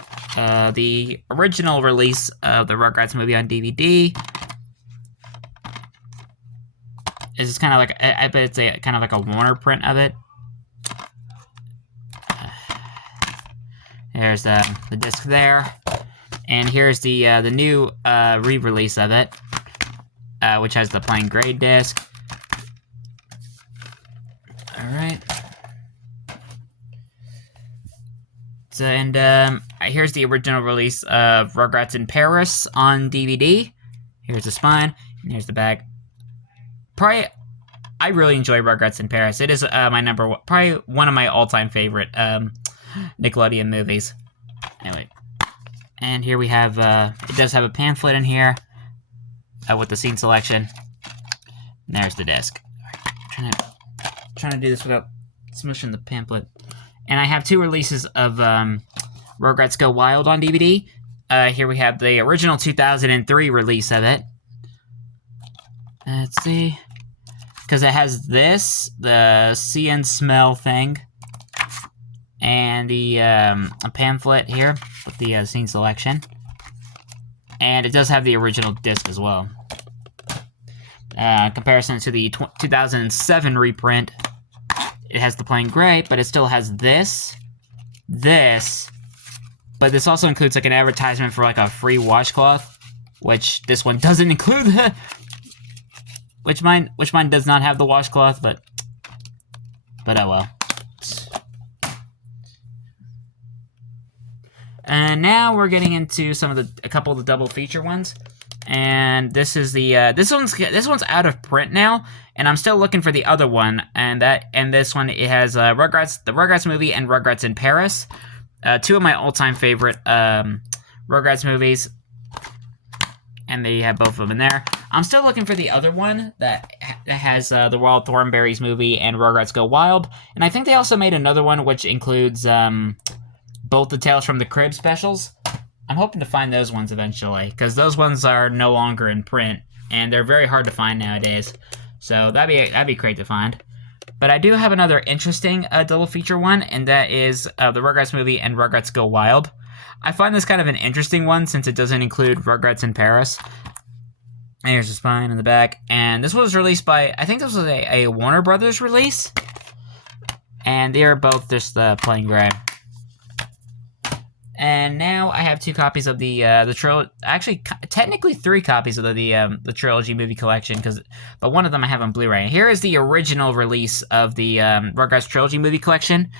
the original release of the Rugrats movie on DVD. This is kind of like, I bet it's kind of like a Warner print of it. There's the disc there. And here's the new re-release of it, which has the plain gray disc. Alright. So, and here's the original release of Rugrats in Paris on DVD. Here's the spine, and here's the back. I really enjoy Rugrats in Paris. It is probably one of my all-time favorite Nickelodeon movies. Anyway, and here we have, it does have a pamphlet in here with the scene selection. And there's the disc. I'm trying to do this without smushing the pamphlet. And I have 2 releases of Rugrats Go Wild on DVD. Here we have the original 2003 release of it. Let's see. Because it has this, the see and smell thing, and the a pamphlet here with the scene selection. And it does have the original disc as well. Comparison to the 2007 reprint, it has the plain gray, but it still has this, but this also includes like an advertisement for like a free washcloth, which this one doesn't include. Which mine does not have the washcloth, but oh well. And now we're getting into a couple of the double feature ones. And this is the this one's out of print now, and I'm still looking for the other one. And this one, it has the Rugrats movie and Rugrats in Paris, 2 of my all-time favorite Rugrats movies, and they have both of them in there. I'm still looking for the other one that has the Wild Thornberrys movie and Rugrats Go Wild, and I think they also made another one which includes both the Tales from the Crypt specials. I'm hoping to find those ones eventually, because those ones are no longer in print, and they're very hard to find nowadays. So that'd be great to find. But I do have another interesting double feature one, and that is the Rugrats movie and Rugrats Go Wild. I find this kind of an interesting one since it doesn't include Rugrats in Paris. And here's the spine in the back, and this was released by, I think this was a Warner Brothers release, and they are both just plain gray. And now I have 2 copies of the trilogy. Actually, technically 3 copies of the trilogy movie collection, but one of them I have on Blu-ray. Here is the original release of the Rugrats trilogy movie collection,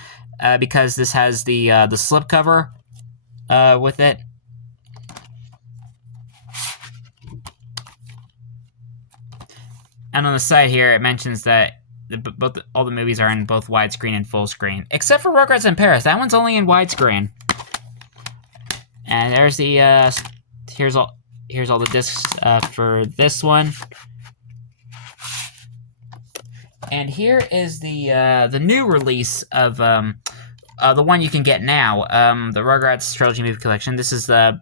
because this has the slipcover with it. And on the side here, it mentions that all the movies are in both widescreen and full screen, except for Rugrats in Paris. That one's only in widescreen. And there's the here's all the discs for this one. And here is the new release of the one you can get now, the Rugrats trilogy movie collection. This is the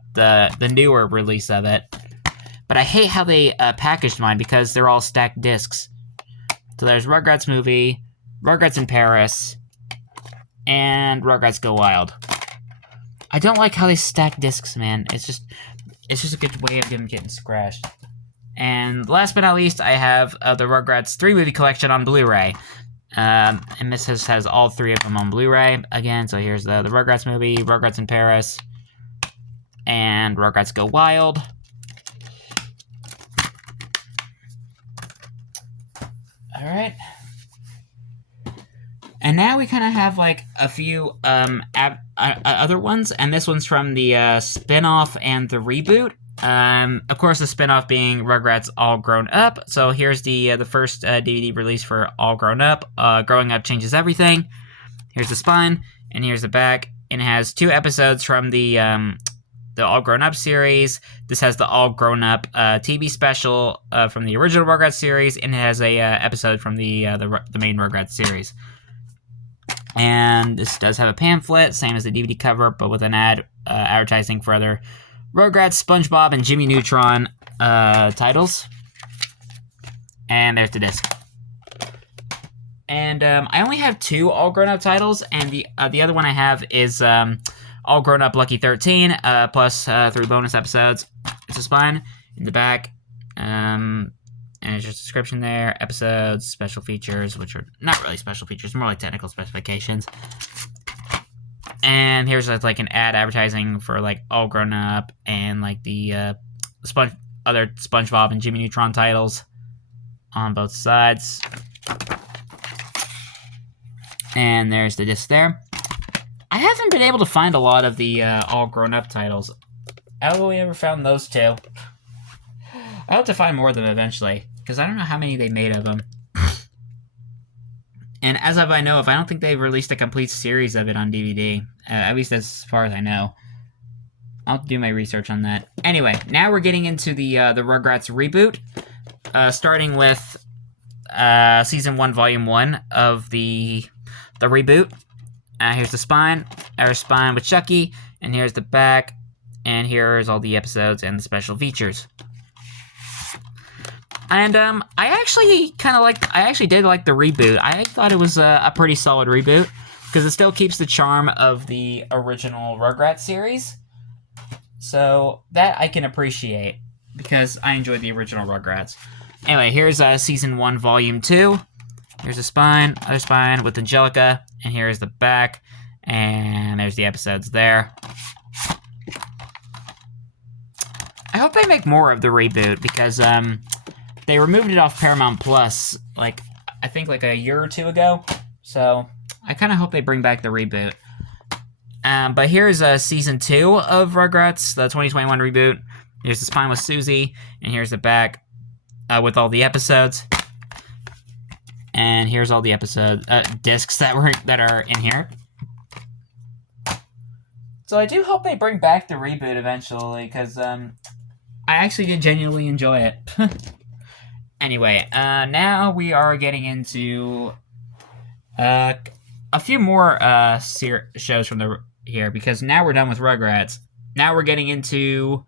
newer release of it. But I hate how they packaged mine because they're all stacked discs. So there's Rugrats movie, Rugrats in Paris, and Rugrats Go Wild. I don't like how they stack discs, man. It's just a good way of them getting scratched. And last but not least, I have the Rugrats 3 movie collection on Blu-ray. And this has all 3 of them on Blu-ray. Again, so here's the Rugrats movie, Rugrats in Paris, and Rugrats Go Wild. Alright. And now we kind of have like a few other ones, and this one's from the spin-off and the reboot. Of course, the spin-off being Rugrats All Grown Up. So here's the first DVD release for All Grown Up. Growing Up Changes Everything. Here's the spine, and here's the back. And it has 2 episodes from the All Grown Up series. This has the All Grown Up TV special from the original Rugrats series, and it has a episode from the main Rugrats series. And this does have a pamphlet, same as the DVD cover, but with an ad advertising for other Rugrats, SpongeBob, and Jimmy Neutron titles. And there's the disc. And I only have 2 All Grown Up titles, and the other one I have is All Grown Up Lucky 13, plus 3 bonus episodes. It's a spine in the back, and there's your description there, episodes, special features, which are not really special features, more like technical specifications. And here's like an ad advertising for like All Grown Up and like the other SpongeBob and Jimmy Neutron titles on both sides. And there's the disc there. I haven't been able to find a lot of the All Grown Up titles. I only ever found those 2. I hope to find more of them eventually, because I don't know how many they made of them. And as I know of, I don't think they've released a complete series of it on DVD, at least as far as I know. I'll do my research on that. Anyway, now we're getting into the Rugrats reboot, starting with Season 1, Volume 1 of the reboot. Here's the spine, our spine with Chucky, and here's the back, and here's all the episodes and the special features. And I actually did like the reboot. I thought it was a pretty solid reboot, because it still keeps the charm of the original Rugrats series. So that I can appreciate, because I enjoyed the original Rugrats. Anyway, here's Season 1, Volume 2. Here's the spine, other spine with Angelica, and here's the back, and there's the episodes there. I hope they make more of the reboot, because they removed it off Paramount Plus, like, I think like a year or 2 ago, so I kind of hope they bring back the reboot. But here's Season 2 of Rugrats, the 2021 reboot. Here's the spine with Susie, and here's the back with all the episodes. And here's all the episode discs that are in here. So I do hope they bring back the reboot eventually, because I actually did genuinely enjoy it. Anyway, now we are getting into a few more shows from here, because now we're done with Rugrats. Now we're getting into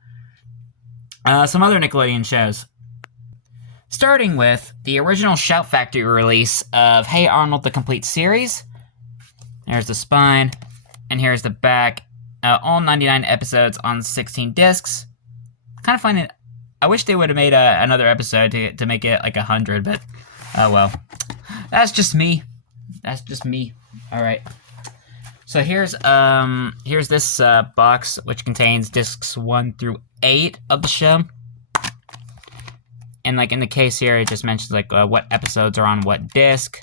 some other Nickelodeon shows. Starting with the original Shout Factory release of Hey Arnold, the complete series. There's the spine, and here's the back. All 99 episodes on 16 discs. Kind of find it. I wish they would have made another episode to make it like 100, but oh well. That's just me. That's just me. All right. So here's this box, which contains discs 1 through 8 of the show. And like in the case here, it just mentions like what episodes are on what disc.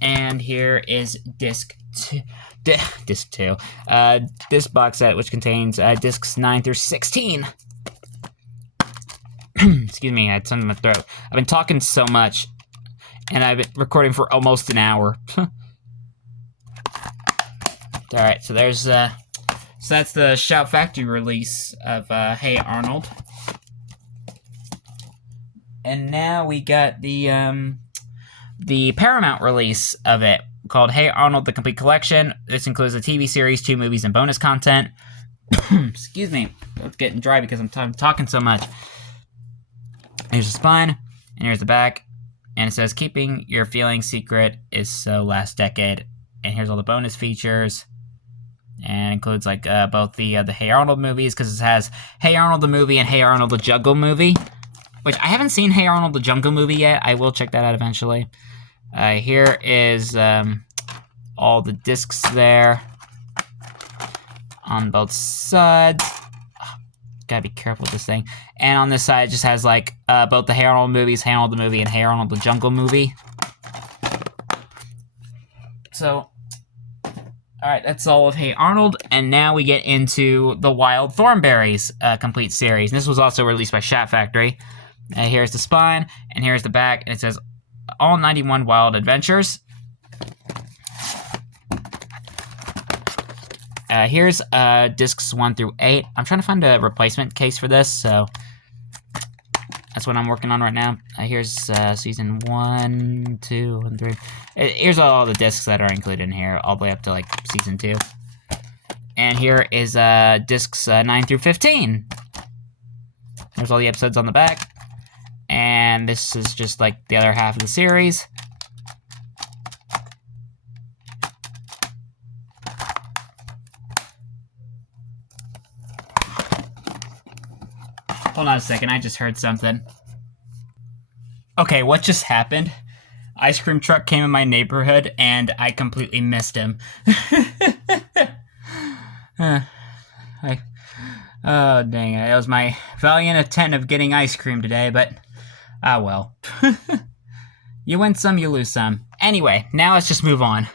And here is disc 2. Disc 2. This box set, which contains discs 9 through 16. Excuse me, I had something in my throat. I've been talking so much, and I've been recording for almost an hour. Alright, so there's so that's the Shout Factory release of Hey Arnold. And now we got the Paramount release of it, called Hey Arnold, the Complete Collection. This includes a TV series, 2 movies, and bonus content. Excuse me, it's getting dry because I'm talking so much. Here's the spine, and here's the back, and it says, keeping your feelings secret is so last decade. And here's all the bonus features, and includes like both the Hey Arnold movies, because it has Hey Arnold the movie and Hey Arnold the Jungle movie, which I haven't seen Hey Arnold the Jungle movie yet. I will check that out eventually. Here is all the discs there on both sides. Gotta be careful with this thing. And on this side, it just has like both the Hey Arnold movies, Hey Arnold the movie, and Hey Arnold the Jungle movie. So, alright, that's all of Hey Arnold, and now we get into the Wild Thornberrys complete series. And this was also released by Shat Factory. Here's the spine, and here's the back, and it says All 91 Wild Adventures. Here's discs 1 through 8. I'm trying to find a replacement case for this, so that's what I'm working on right now. Here's season 1, 2, and 3. Here's all the discs that are included in here, all the way up to like season 2. And here is discs 9 through 15. There's all the episodes on the back. And this is just like the other half of the series. Hold on a second, I just heard something. Okay, what just happened? Ice cream truck came in my neighborhood, and I completely missed him. Oh, dang it. It was my valiant attempt of getting ice cream today, but ah well. You win some, you lose some. Anyway, now let's just move on.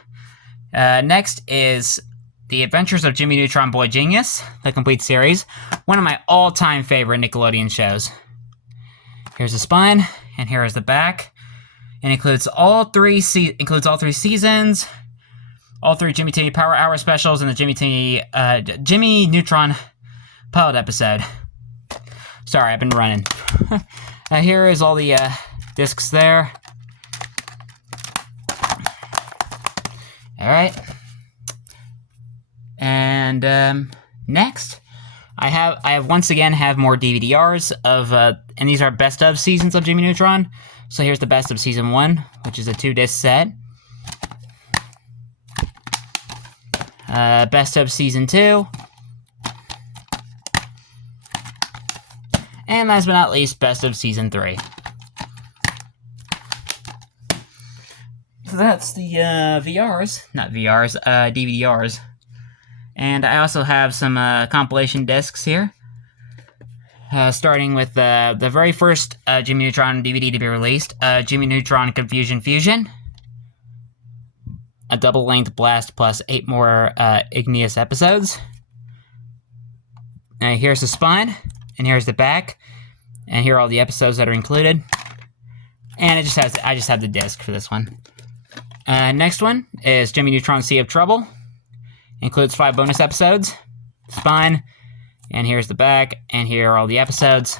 Next is The Adventures of Jimmy Neutron Boy Genius, the complete series. One of my all-time favorite Nickelodeon shows. Here's the spine, and here is the back. It includes all three seasons, all 3 Jimmy Timmy Power Hour specials, and the Jimmy Neutron pilot episode. Sorry, I've been running. Here is all the discs there. All right. And next, I have once again more DVDRs of, and these are best of seasons of Jimmy Neutron. So here's the best of season 1, which is a 2-disc set. Best of season 2. And last but not least, best of season 3. So that's the DVDRs. And I also have some compilation discs here. Starting with the very first Jimmy Neutron DVD to be released, Jimmy Neutron Confusion Fusion. A double-length blast plus 8 more igneous episodes. Here's the spine, and here's the back, and here are all the episodes that are included. And I just have the disc for this one. Next one is Jimmy Neutron Sea of Trouble. Includes 5 bonus episodes. Spine, and here's the back, and here are all the episodes.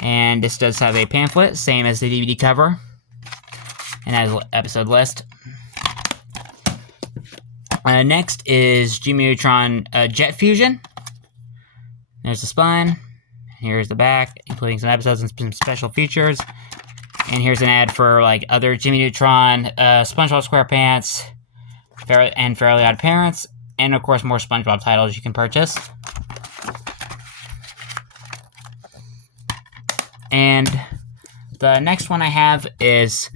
And this does have a pamphlet, same as the DVD cover, and has an episode list. Next is Jimmy Neutron Jet Fusion. There's the spine. Here's the back, including some episodes and some special features. And here's an ad for like other Jimmy Neutron, SpongeBob SquarePants, and Fairly Odd Parents, and of course more SpongeBob titles you can purchase. And the next one I have is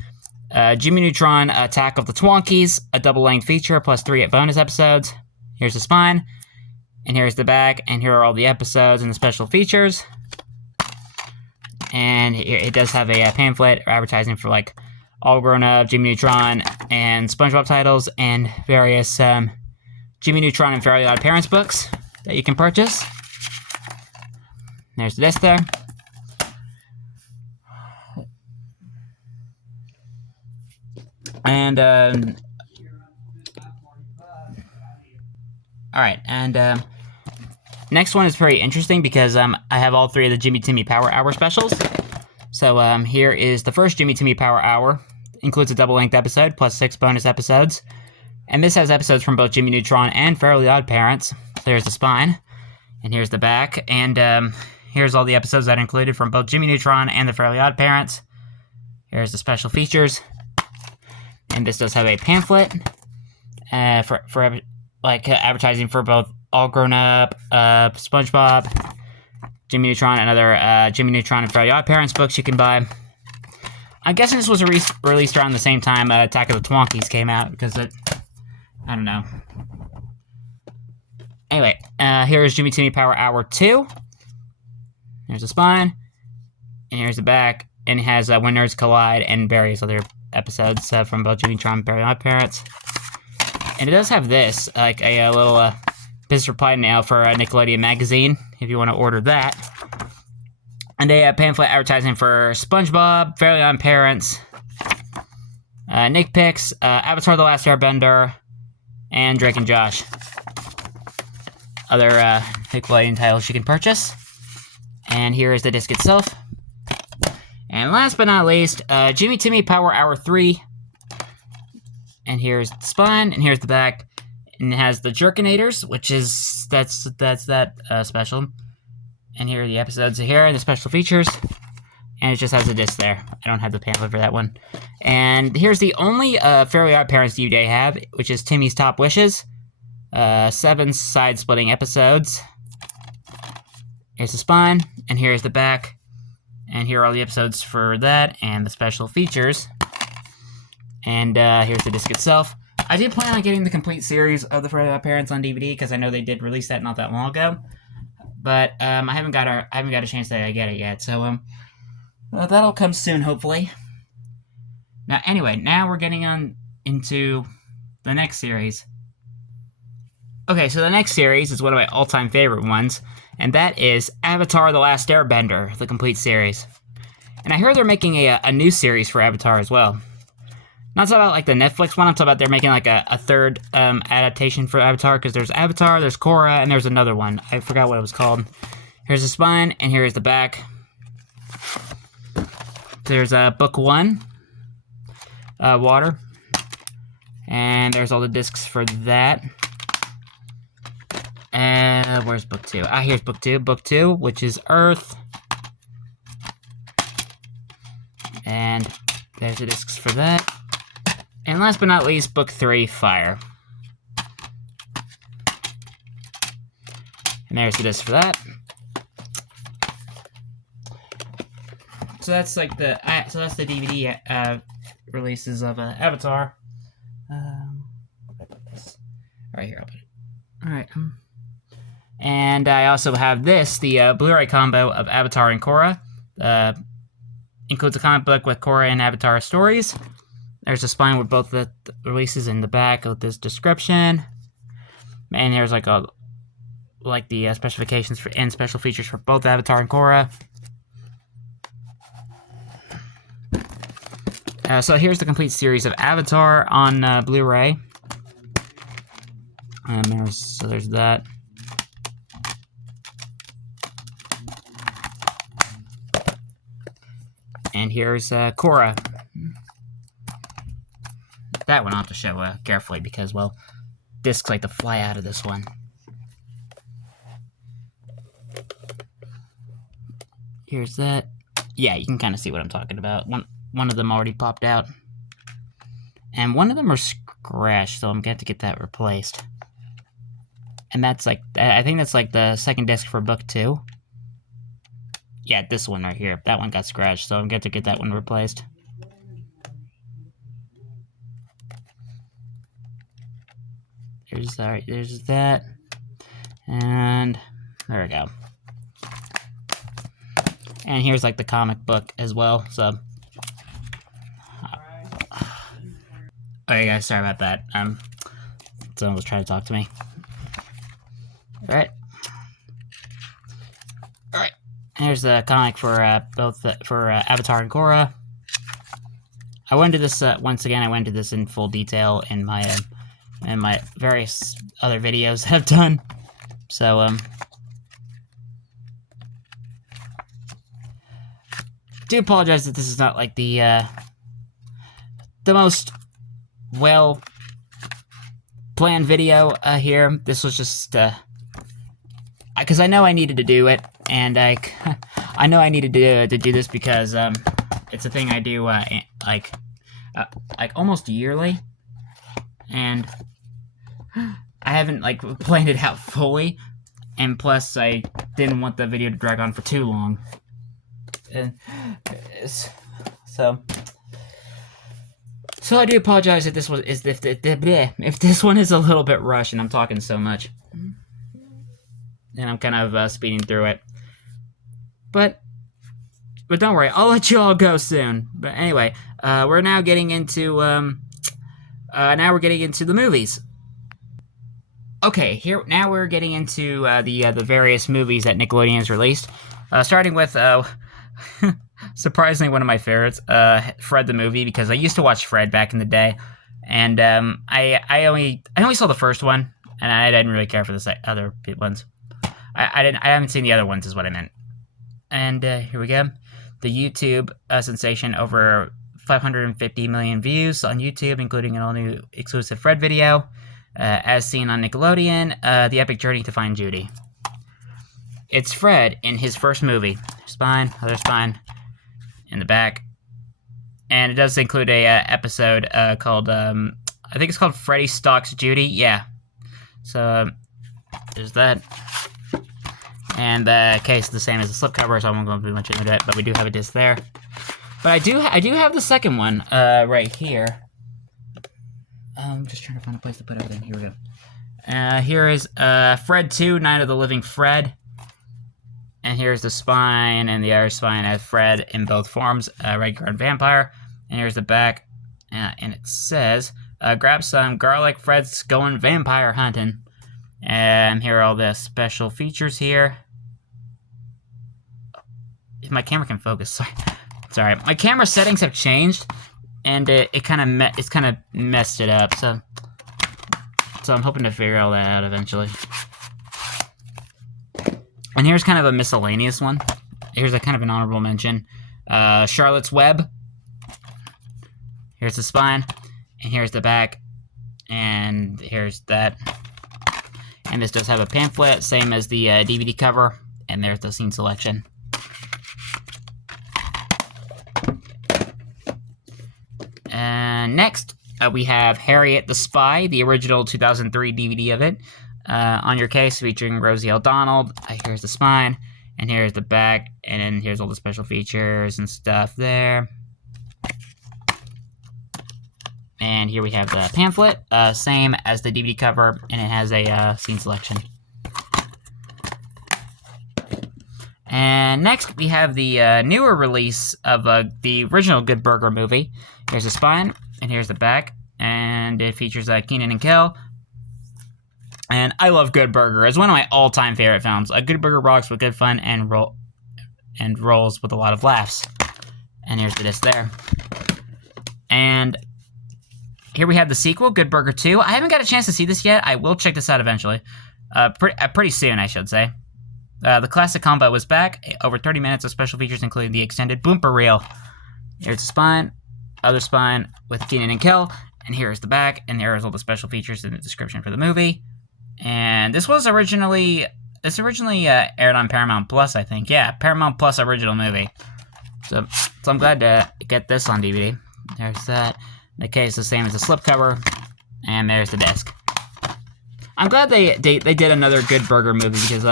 Jimmy Neutron Attack of the Twonkies, a double-length feature plus 3 bonus episodes. Here's the spine, and here's the back, and here are all the episodes and the special features. And it does have a pamphlet advertising for like all grown up Jimmy Neutron and SpongeBob titles, and various Jimmy Neutron and Fairly Odd Parents books that you can purchase. There's the disc there. And alright, and next one is very interesting because I have all 3 of the Jimmy Timmy Power Hour specials. So here is the first Jimmy Timmy Power Hour. Includes a double-length episode plus 6 bonus episodes. And this has episodes from both Jimmy Neutron and Fairly Odd Parents. There's the spine, and here's the back, and here's all the episodes that are included from both Jimmy Neutron and the Fairly Odd Parents. Here's the special features. And this does have a pamphlet for advertising for both All Grown Up, SpongeBob, Jimmy Neutron, and other Jimmy Neutron and Fairly Odd Parents books you can buy. I'm guessing this was released around the same time Attack of the Twonkies came out, because I don't know. Anyway, here's Jimmy Timmy Power Hour 2. There's the spine, and here's the back, and it has When Nerds Collide and various other episodes from both Jimmy Neutron and Fairly Odd Parents. And it does have this, like a little business reply now for Nickelodeon magazine, if you want to order that. And a pamphlet advertising for SpongeBob, Fairly Odd Parents, Nick Picks, Avatar: The Last Airbender, and Drake and Josh. Other Nickelodeon titles you can purchase. And here is the disc itself. And last but not least, Jimmy Timmy Power Hour 3. And here's the spine, and here's the back. And it has the Jerkinators, which is, that's that special. And here are the episodes here, and the special features. And it just has a disc there. I don't have the pamphlet for that one. And here's the only Fairly Odd Parents DVD I have, which is Timmy's Top Wishes. 7 side-splitting episodes. Here's the spine, and here's the back. And here are all the episodes for that, and the special features. And here's the disc itself. I did plan on getting the complete series of the Fairly Odd Parents on DVD, because I know they did release that not that long ago. But I haven't got a chance to get it yet, so that'll come soon, hopefully. Now, anyway, now we're getting on into the next series. Okay, so the next series is one of my all-time favorite ones, and that is Avatar: The Last Airbender, the complete series. And I heard they're making a new series for Avatar as well. Not talking about like the Netflix one, I'm talking about they're making like a third adaptation for Avatar, because there's Avatar, there's Kora, and there's another one. I forgot what it was called. Here's the spine, and here's the back. There's book 1, Water. And there's all the discs for that. And where's book 2? Here's book 2. Book 2, which is Earth. And there's the discs for that. And last but not least, book 3, Fire. And there's the disc for that. So that's like the DVD releases of Avatar. Right here, I'll put it. All right. And I also have this, the Blu-ray combo of Avatar and Kora. Includes a comic book with Kora and Avatar stories. There's a spine with both the releases in the back with this description. And here's like the specifications for and special features for both Avatar and Kora. So here's the complete series of Avatar on Blu-ray. And there's that. And here's Kora. That one I'll have to show carefully because, well, discs like to fly out of this one. Here's that. Yeah, you can kind of see what I'm talking about. One of them already popped out. And one of them are scratched, so I'm going to have to get that replaced. And that's like, I think that's like the second disc for book 2. Yeah, this one right here. That one got scratched, so I'm going to have to get that one replaced. There's that. And there we go. And here's like the comic book as well, so. Okay guys, sorry about that. Someone was trying to talk to me. Alright. Alright. Here's the comic for both for Avatar and Kora. I went into this once again. I went into this in full detail in my various other videos I've done. So do apologize that this is not like the most well planned video here. This was just because I know I needed to do it, and I know I needed to do this because it's a thing I do like almost yearly, and I haven't like planned it out fully, and plus I didn't want the video to drag on for too long. So I do apologize if this was if this one is a little bit rushed and I'm talking so much, and I'm kind of speeding through it. But don't worry, I'll let you all go soon. But anyway, we're now getting into the movies. Okay, here now we're getting into the various movies that Nickelodeon has released. Starting with surprisingly one of my favorites, Fred the movie, because I used to watch Fred back in the day, and I only saw the first one, and I didn't really care for the other ones. I haven't seen the other ones, is what I meant. And here we go, the YouTube sensation, over 550 million views on YouTube, including an all-new exclusive Fred video, as seen on Nickelodeon, The Epic Journey to Find Judy. It's Fred in his first movie. Spine, other spine, in the back. And it does include a episode called, I think it's called Freddy Stalks Judy. Yeah. So, there's that. And the case is the same as the slipcover, so I won't go too much into it, but we do have a disc there. But I do have the second one right here. I'm just trying to find a place to put everything. Here we go. Here is Fred 2, Night of the Living Fred. And here's the spine and the other spine as Fred in both forms, regular and vampire. And here's the back, and it says, grab some garlic, Fred's going vampire hunting. And here are all the special features here. If my camera can focus, sorry. My camera settings have changed, and it's kind of messed it up. So I'm hoping to figure all that out eventually. And here's kind of a miscellaneous one. Here's a kind of an honorable mention. Charlotte's Web. Here's the spine, and here's the back, and here's that. And this does have a pamphlet, same as the DVD cover, and there's the scene selection. And next, we have Harriet the Spy, the original 2003 DVD of it, on your case, featuring Rosie O'Donnell. Here's the spine, and here's the back, and then here's all the special features and stuff there. And here we have the pamphlet, same as the DVD cover, and it has a scene selection. And next, we have the newer release of the original Good Burger movie. Here's the spine, and here's the back, and it features Keenan and Kel. And I love Good Burger. It's one of my all-time favorite films. Good Burger rocks with good fun and rolls with a lot of laughs. And here's the disc there. And here we have the sequel, Good Burger 2. I haven't got a chance to see this yet. I will check this out eventually. Pretty soon, I should say. The classic combo was back. Over 30 minutes of special features, including the extended boomer reel. Here's the spine, other spine with Keenan and Kel. And here's the back, and there's all the special features in the description for the movie. And this was originally aired on Paramount Plus, I think. Yeah, Paramount Plus original movie. So I'm glad to get this on DVD. There's that. The case is the same as the slipcover, and there's the disc. I'm glad they did another Good Burger movie, because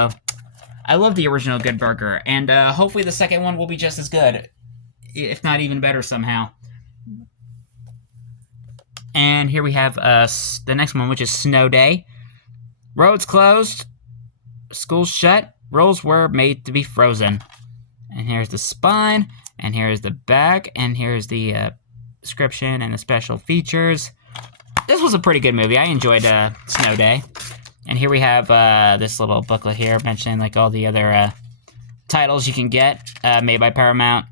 I love the original Good Burger, and hopefully the second one will be just as good, if not even better somehow. And here we have the next one, which is Snow Day. Roads closed, schools shut, rules were made to be frozen. And here's the spine, and here's the back, and here's the description and the special features. This was a pretty good movie. I enjoyed Snow Day. And here we have this little booklet here mentioning like all the other titles you can get made by Paramount.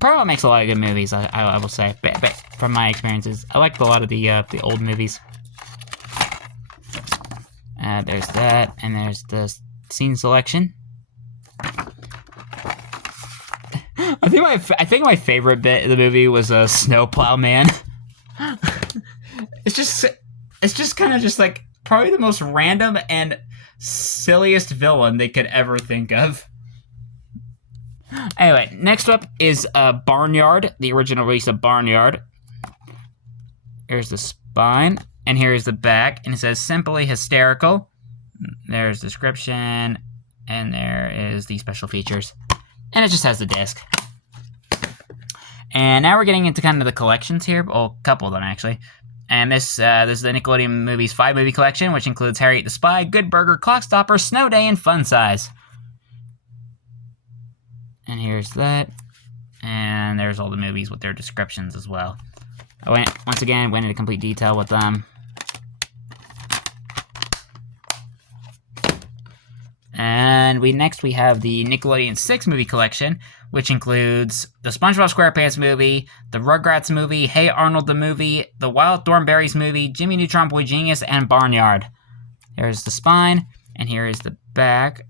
Paramount makes a lot of good movies, I will say, but from my experiences. I liked a lot of the old movies. There's that, and there's the scene selection. I think my favorite bit of the movie was Snowplow Man. It's just kind of just like probably the most random and silliest villain they could ever think of. Anyway, next up is Barnyard, the original release of Barnyard. Here's the spine, and here's the back, and it says Simply Hysterical. There's description, and there is the special features. And it just has the disc. And now we're getting into kind of the collections here. Well, a couple of them, actually. And this is the Nickelodeon Movies 5-movie collection, which includes Harriet the Spy, Good Burger, Clockstopper, Snow Day, and Fun Size. And here's that. And there's all the movies with their descriptions as well. I went into complete detail with them. And next we have the Nickelodeon 6 movie collection, which includes the SpongeBob SquarePants movie, the Rugrats movie, Hey Arnold the movie, the Wild Thornberrys movie, Jimmy Neutron Boy Genius, and Barnyard. Here's the spine, and here is the back,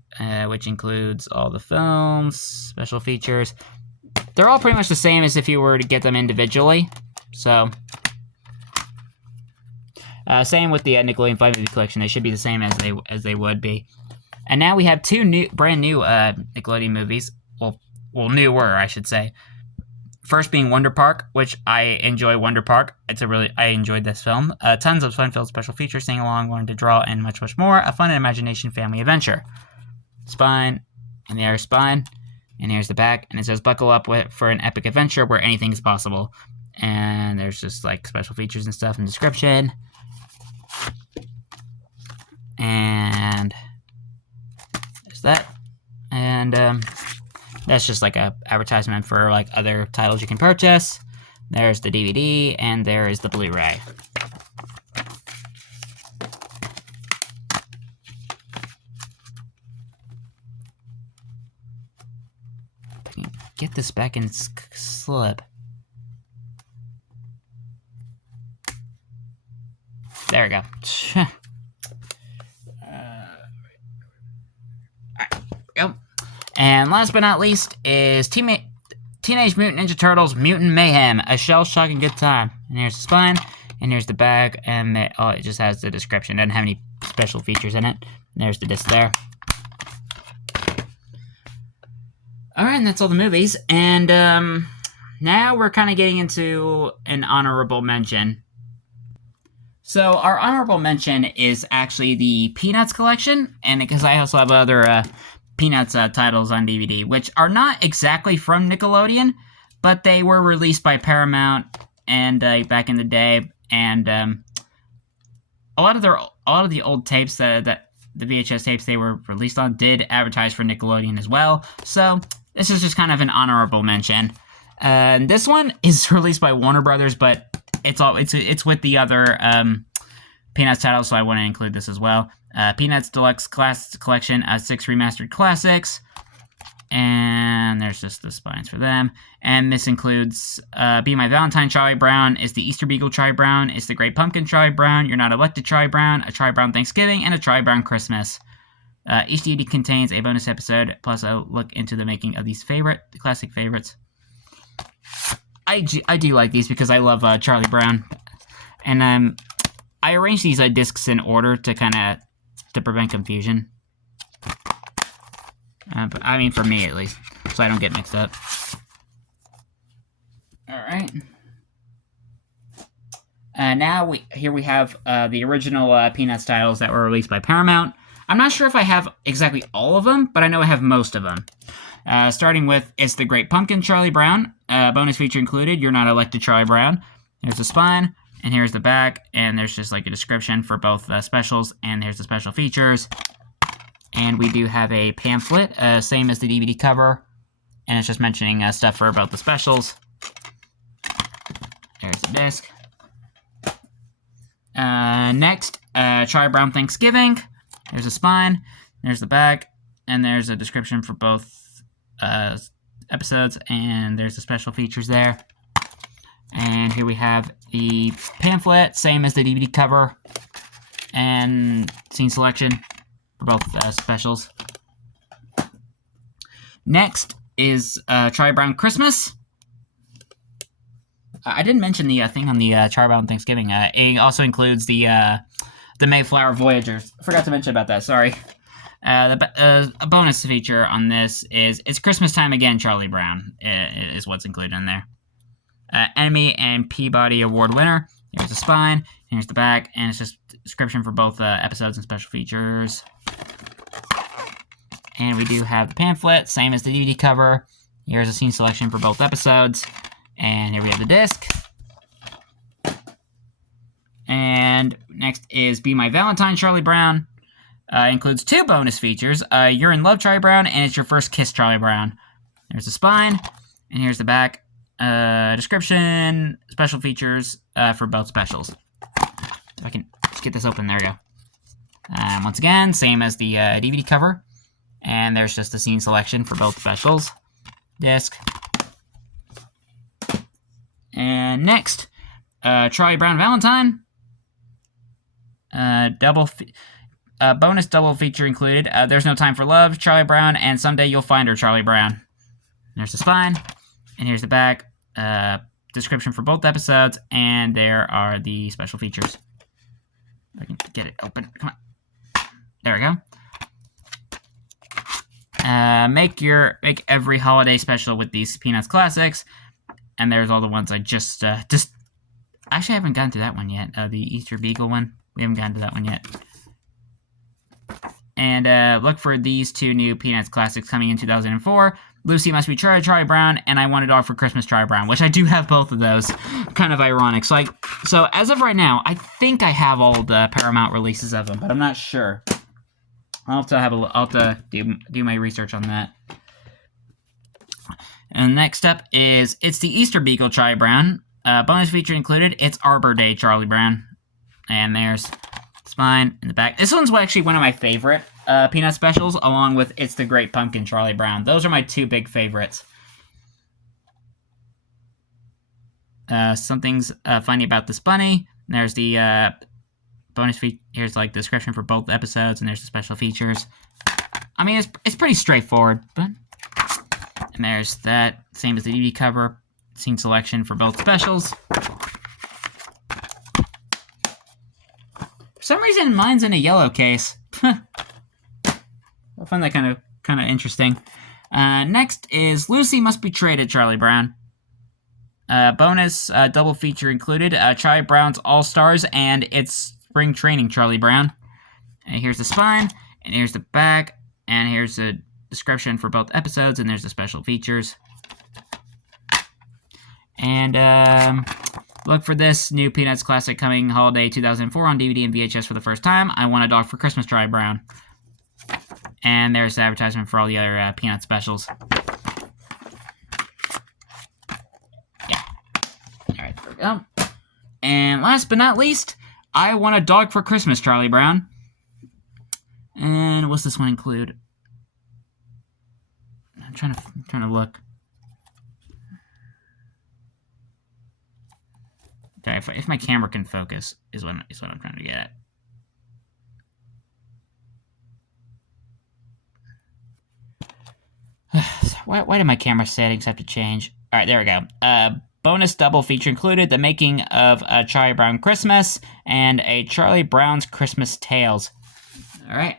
which includes all the films, special features. They're all pretty much the same as if you were to get them individually. So, same with the Nickelodeon 5 movie collection. They should be the same as they would be. And now we have two brand new Nickelodeon movies. Well, newer, I should say. First being Wonder Park, which I enjoy Wonder Park. I enjoyed this film. Tons of fun-filled special features, sing along, learn to draw, and much, much more. A fun and imagination family adventure. Spine, and the other spine. And here's the back, and it says, buckle up for an epic adventure where anything is possible. And there's just, like, special features and stuff and description. And there's that. And, that's just, like, a advertisement for, like, other titles you can purchase. There's the DVD, and there is the Blu-ray. Get this back in its slip. There we go. Yep. And last but not least is Teenage Mutant Ninja Turtles Mutant Mayhem, a shell-shocking good time. And here's the spine, and here's the back, and it just has the description. It doesn't have any special features in it. And there's the disc there. Alright, and that's all the movies. And now we're kind of getting into an honorable mention. So our honorable mention is actually the Peanuts collection, and because I also have other Peanuts titles on DVD, which are not exactly from Nickelodeon, but they were released by Paramount and back in the day, and a lot of the old tapes that the VHS tapes they were released on did advertise for Nickelodeon as well. So this is just kind of an honorable mention. This one is released by Warner Brothers, but it's with the other Peanuts titles, so I want to include this as well. Peanuts Deluxe Classics Collection, 6 remastered classics, and there's just the spines for them. And this includes Be My Valentine Charlie Brown, Is the Easter Beagle Charlie Brown, Is the Great Pumpkin Charlie Brown, You're Not Elected Charlie Brown, A Charlie Brown Thanksgiving, and A Charlie Brown Christmas. Each DVD contains a bonus episode, plus a look into the making of these classic favorites. I do like these because I love Charlie Brown, and I arranged these discs in order to prevent confusion. But I mean, for me at least, so I don't get mixed up. All right. Now here we have the original Peanuts titles that were released by Paramount. I'm not sure if I have exactly all of them, but I know I have most of them. Starting with It's the Great Pumpkin Charlie Brown. Bonus feature included, You're Not Elected Charlie Brown. There's the spine, and here's the back, and there's just like a description for both specials, and there's the special features. And we do have a pamphlet, same as the DVD cover, and it's just mentioning stuff for about the specials. There's the disc. Next, Charlie Brown Thanksgiving. There's a spine, there's the back, and there's a description for both episodes, and there's the special features there. And here we have the pamphlet, same as the DVD cover, and scene selection for both specials. Next is Charlie Brown Christmas. I didn't mention the thing on the Charlie Brown Thanksgiving. It also includes the Mayflower Voyagers. I forgot to mention about that, sorry. A bonus feature on this is It's Christmas Time Again, Charlie Brown is what's included in there. Emmy and Peabody Award winner. Here's the spine, here's the back, and it's just a description for both episodes and special features. And we do have the pamphlet, same as the DVD cover. Here's a scene selection for both episodes. And here we have the disc. And next is Be My Valentine Charlie Brown. Includes 2 bonus features. You're in Love Charlie Brown, and It's Your First Kiss Charlie Brown. There's the spine, and here's the back. Description, special features for both specials. If I can just get this open, there we go. Once again, same as the DVD cover. And there's just the scene selection for both specials. Disc. And next, Charlie Brown Valentine. Bonus double feature included. There's No Time for Love, Charlie Brown, and Someday You'll Find Her, Charlie Brown. There's the spine, and here's the back. Description for both episodes, and there are the special features. If I can get it open. Come on. There we go. Make every holiday special with these Peanuts classics. And there's all the ones I just actually I haven't gotten to that one yet. The Easter Beagle one. We haven't gotten to that one yet. And look for these two new Peanuts classics coming in 2004. Lucy Must Be Charlie Brown, and I Want a Dog for Christmas, Charlie Brown, which I do have both of those. Kind of ironic. So as of right now, I think I have all the Paramount releases of them, but I'm not sure. I'll have to do my research on that. And next up is It's the Easter Beagle, Charlie Brown. Bonus feature included, It's Arbor Day, Charlie Brown. And there's spine in the back. This one's actually one of my favorite Peanut specials, along with It's the Great Pumpkin, Charlie Brown. Those are my two big favorites. Something's funny about this bunny. And there's the bonus feature. Here's like the description for both episodes, and there's the special features. I mean, it's pretty straightforward, but... And there's that, same as the DVD cover, scene selection for both specials. For some reason, mine's in a yellow case. I find that kind of interesting. Next is Lucy Must Be Traded, Charlie Brown. Bonus double feature included, Charlie Brown's All-Stars and It's Spring Training, Charlie Brown. And here's the spine, and here's the back, and here's the description for both episodes, and there's the special features. And look for this new Peanuts classic coming holiday 2004 on DVD and VHS for the first time. I Want a Dog for Christmas, Charlie Brown. And there's the advertisement for all the other Peanut specials. Yeah. Alright, there we go. And last but not least, I Want a Dog for Christmas, Charlie Brown. And what's this one include? I'm trying to look. Okay, if my camera can focus, is what I'm trying to get at. Why do my camera settings have to change? All right, there we go. Bonus double feature included, the making of a Charlie Brown Christmas and a Charlie Brown's Christmas Tales. All right.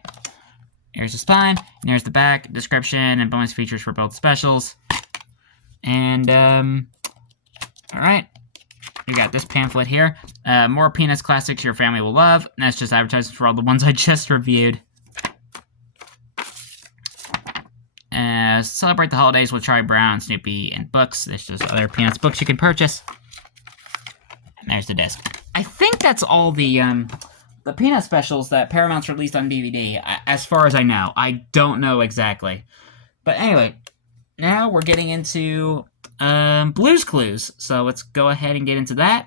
Here's the spine, and here's the back, description, and bonus features for both specials. And, alright. We got this pamphlet here. More Peanuts classics your family will love. And that's just advertising for all the ones I just reviewed. Celebrate the holidays with Charlie Brown, Snoopy, and books. There's just other Peanuts books you can purchase. And there's the disc. I think that's all the Peanut specials that Paramount's released on DVD, as far as I know. I don't know exactly. But anyway, now we're getting into Blue's Clues. So let's go ahead and get into that.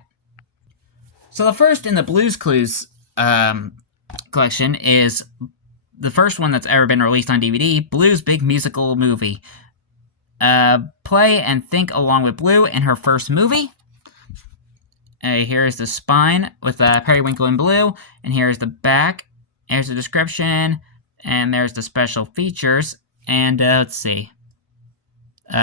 So the first in the Blue's Clues collection is the first one that's ever been released on DVD, Blue's Big Musical Movie. Play and think along with Blue in her first movie. Here's the spine with Periwinkle and Blue, and here's the back. Here's the description, and there's the special features. And let's see.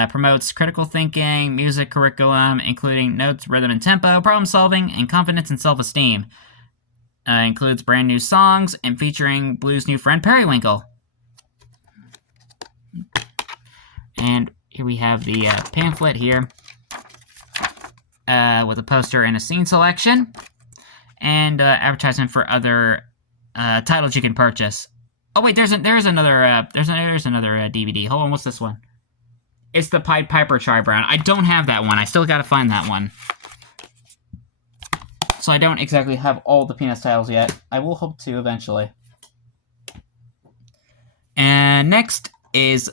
Promotes critical thinking, music curriculum, including notes, rhythm and tempo, problem solving, and confidence and self-esteem. Includes brand new songs and featuring Blue's new friend Periwinkle. And here we have the pamphlet here. With a poster and a scene selection, and advertisement for other titles you can purchase. Oh wait, there's another DVD. Hold on, what's this one? It's the Pied Piper, Charlie Brown. I don't have that one. I still gotta find that one. So I don't exactly have all the Peanuts titles yet. I will hope to eventually. And next is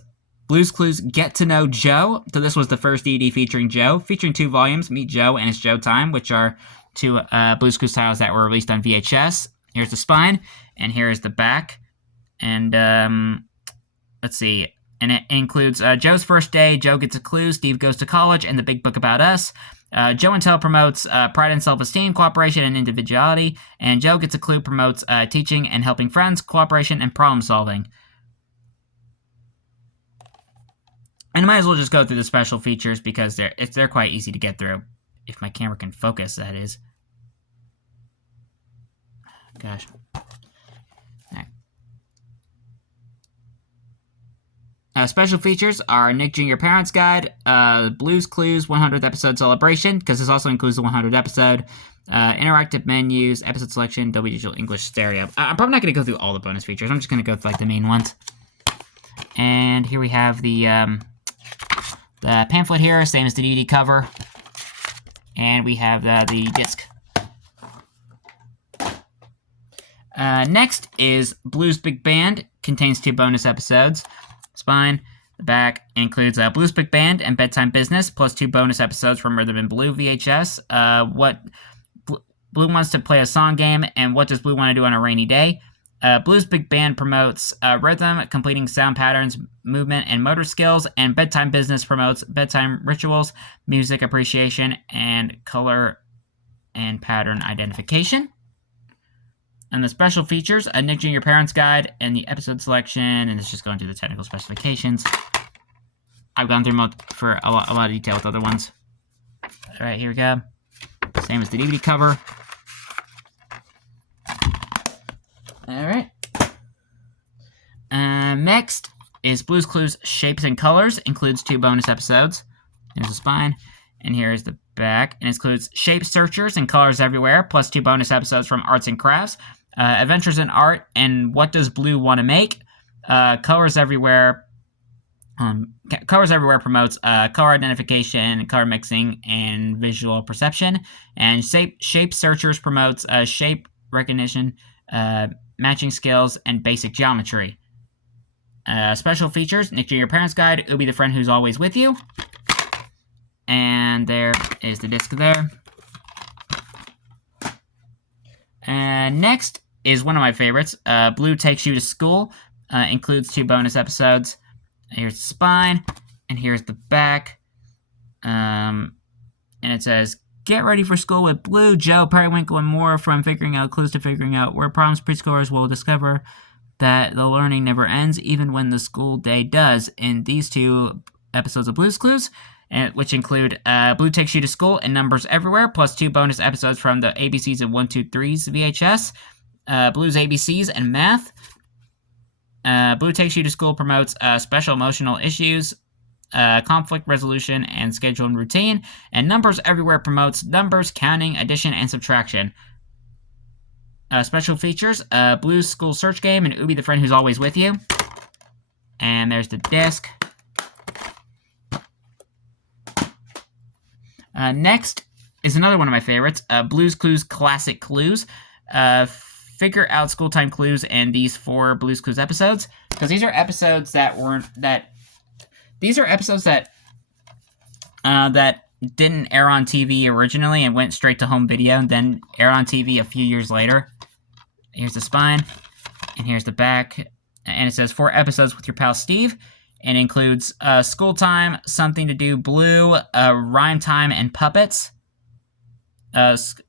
Blue's Clues Get to Know Joe. So this was the first DVD featuring Joe, featuring 2 volumes, Meet Joe and It's Joe Time, which are 2 Blue's Clues titles that were released on VHS. Here's the spine, and here's the back. And let's see. And it includes Joe's first day, Joe gets a clue, Steve goes to college, and the big book about us. Joe and Tell promotes pride and self-esteem, cooperation, and individuality. And Joe gets a clue promotes teaching and helping friends, cooperation, and problem solving. And I might as well just go through the special features because they're quite easy to get through. If my camera can focus, that is. Gosh. Special features are Nick Jr. Parents Guide, Blue's Clues 100th Episode Celebration, because this also includes the 100th episode, interactive menus, episode selection, Dolby Digital English Stereo. I'm probably not going to go through all the bonus features. I'm just going to go through like the main ones. And here we have the pamphlet here, same as the DVD cover. And we have the disc. Next is Blue's Big Band, contains 2 bonus episodes. Spine. The back includes Blue's Big Band and Bedtime Business, plus 2 bonus episodes from Rhythm and Blue VHS. What Blue wants to play a song game, and what does Blue want to do on a rainy day? Blue's Big Band promotes rhythm, completing sound patterns, movement, and motor skills, and Bedtime Business promotes bedtime rituals, music appreciation, and color and pattern identification. And the special features, a Nick Jr. Parents Guide, and the episode selection, and it's just going through the technical specifications. I've gone through for a lot of detail with other ones. All right, here we go. Same as the DVD cover. All right. Next is Blue's Clues Shapes and Colors, includes 2 bonus episodes. Here's the spine, and here's the back. And it includes Shape Searchers and Colors Everywhere, plus 2 bonus episodes from Arts and Crafts. Adventures in Art, and What Does Blue Want to Make? Colors Everywhere promotes color identification, color mixing, and visual perception. And Shape Searchers promotes shape recognition, matching skills, and basic geometry. Special features, Nick Jr. Parents Guide, Ubi the Friend Who's Always With You. And there is the disc there. And next is one of my favorites. Blue Takes You to School. Includes 2 bonus episodes. Here's the spine, and here's the back. And it says, get ready for school with Blue, Joe, Periwinkle, and more, from figuring out clues to figuring out where problems. Preschoolers will discover that the learning never ends, even when the school day does. In these 2 episodes of Blue's Clues, which include Blue Takes You to School and Numbers Everywhere, plus 2 bonus episodes from the ABCs and 1-2-3s VHS, Blue's ABCs and Math. Blue Takes You to School promotes special emotional issues, conflict resolution, and schedule and routine. And Numbers Everywhere promotes numbers, counting, addition, and subtraction. Special features, Blue's School Search Game and Ubi the Friend Who's Always With You. And there's the disc. Next is another one of my favorites, Blue's Clues Classic Clues. Figure out school time clues in these 4 Blue's Clues episodes, because these are episodes that didn't air on TV originally and went straight to home video and then aired on TV a few years later. Here's the spine, and here's the back, and it says 4 episodes with your pal Steve, and includes School Time, Something to Do Blue, Rhyme Time, and Puppets.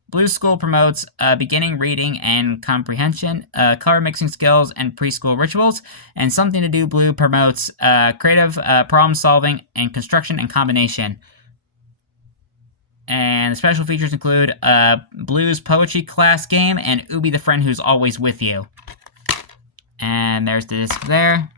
Blue School promotes beginning reading and comprehension, color mixing skills, and preschool rituals. And Something to Do Blue promotes creative problem solving and construction and combination. And the special features include Blue's Poetry Class Game and Ubi the Friend Who's Always With You. And there's the disc there.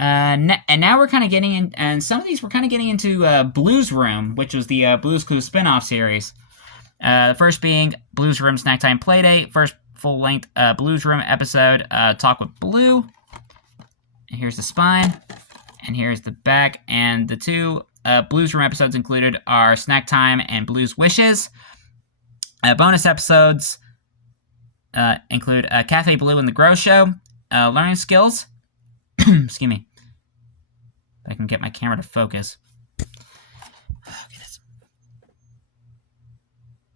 And now we're kind of getting in, and some of these we're kind of getting into Blues Room, which was the Blues Clues spin-off series. The first being Blues Room Snack Time Playdate, first full-length Blues Room episode, Talk with Blue. And here's the spine, and here's the back, and the 2 Blues Room episodes included are Snack Time and Blues Wishes. Bonus episodes include Cafe Blue and The Grow Show, learning skills. Excuse me. If I can get my camera to focus. Oh, goodness.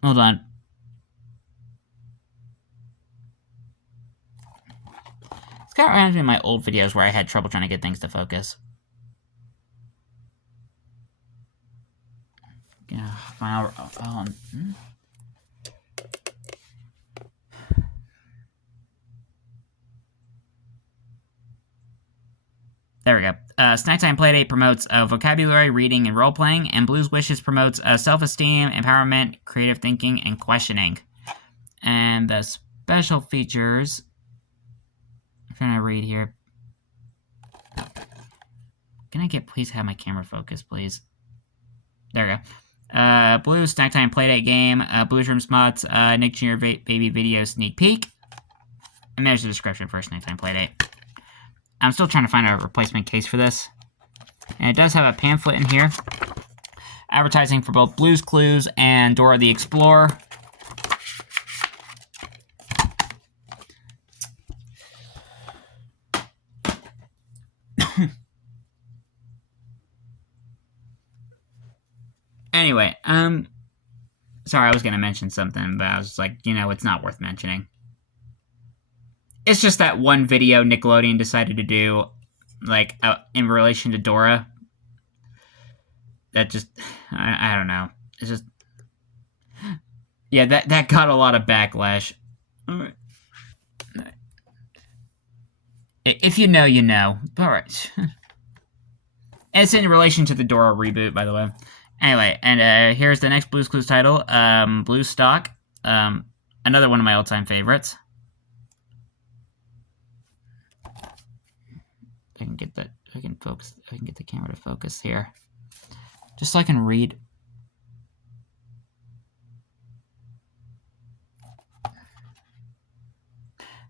Hold on. It's kind of reminds me of my old videos where I had trouble trying to get things to focus. Yeah, there we go. Snacktime Playdate promotes vocabulary, reading, and role-playing, and Blues Wishes promotes self-esteem, empowerment, creative thinking, and questioning. And the special features... I'm trying to read here. Can I please have my camera focused, please? There we go. Blues Snacktime Playdate game, Blues Room Spots, Nick Jr. Baby Video Sneak Peek. And there's the description for Snacktime Playdate. I'm still trying to find a replacement case for this. And it does have a pamphlet in here. Advertising for both Blue's Clues and Dora the Explorer. Anyway, sorry, I was going to mention something, but I was like, it's not worth mentioning. It's just that one video Nickelodeon decided to do, like, in relation to Dora. That just, I don't know. It's just, yeah, that got a lot of backlash. If you know, you know. Alright. It's in relation to the Dora reboot, by the way. Anyway, and here's the next Blue's Clues title, Blue Stock. Another one of my all-time favorites. I can get that. I can focus. I can get the camera to focus here, just so I can read.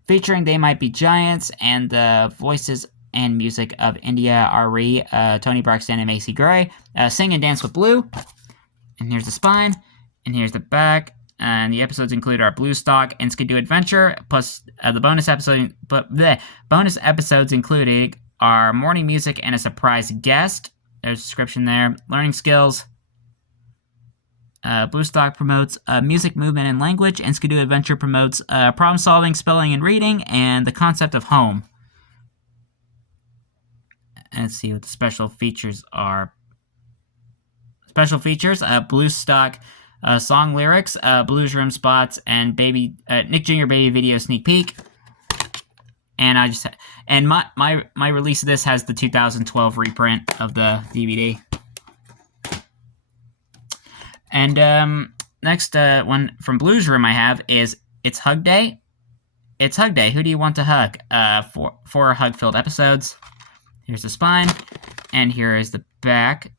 Featuring They Might Be Giants and the voices and music of India Ari, Tony Braxton, and Macy Gray. Sing and Dance with Blue. And here's the spine. And here's the back. And the episodes include our Blue Stock and Skidoo Adventure, plus the bonus episode. But the bonus episodes included our morning music and a surprise guest. There's a description there. Learning skills. Blue Stock promotes music, movement, and language, and Skidoo Adventure promotes problem solving, spelling, and reading, and the concept of home. Let's see what the special features are. Special features: Blue Stock song lyrics, Blues Room Spots, and Nick Jr. Baby Video Sneak Peek. And my release of this has the 2012 reprint of the DVD. And next one from Blues Room I have is It's Hug Day. It's Hug Day. Who do you want to hug? Four hug-filled episodes. Here's the spine, and here is the back.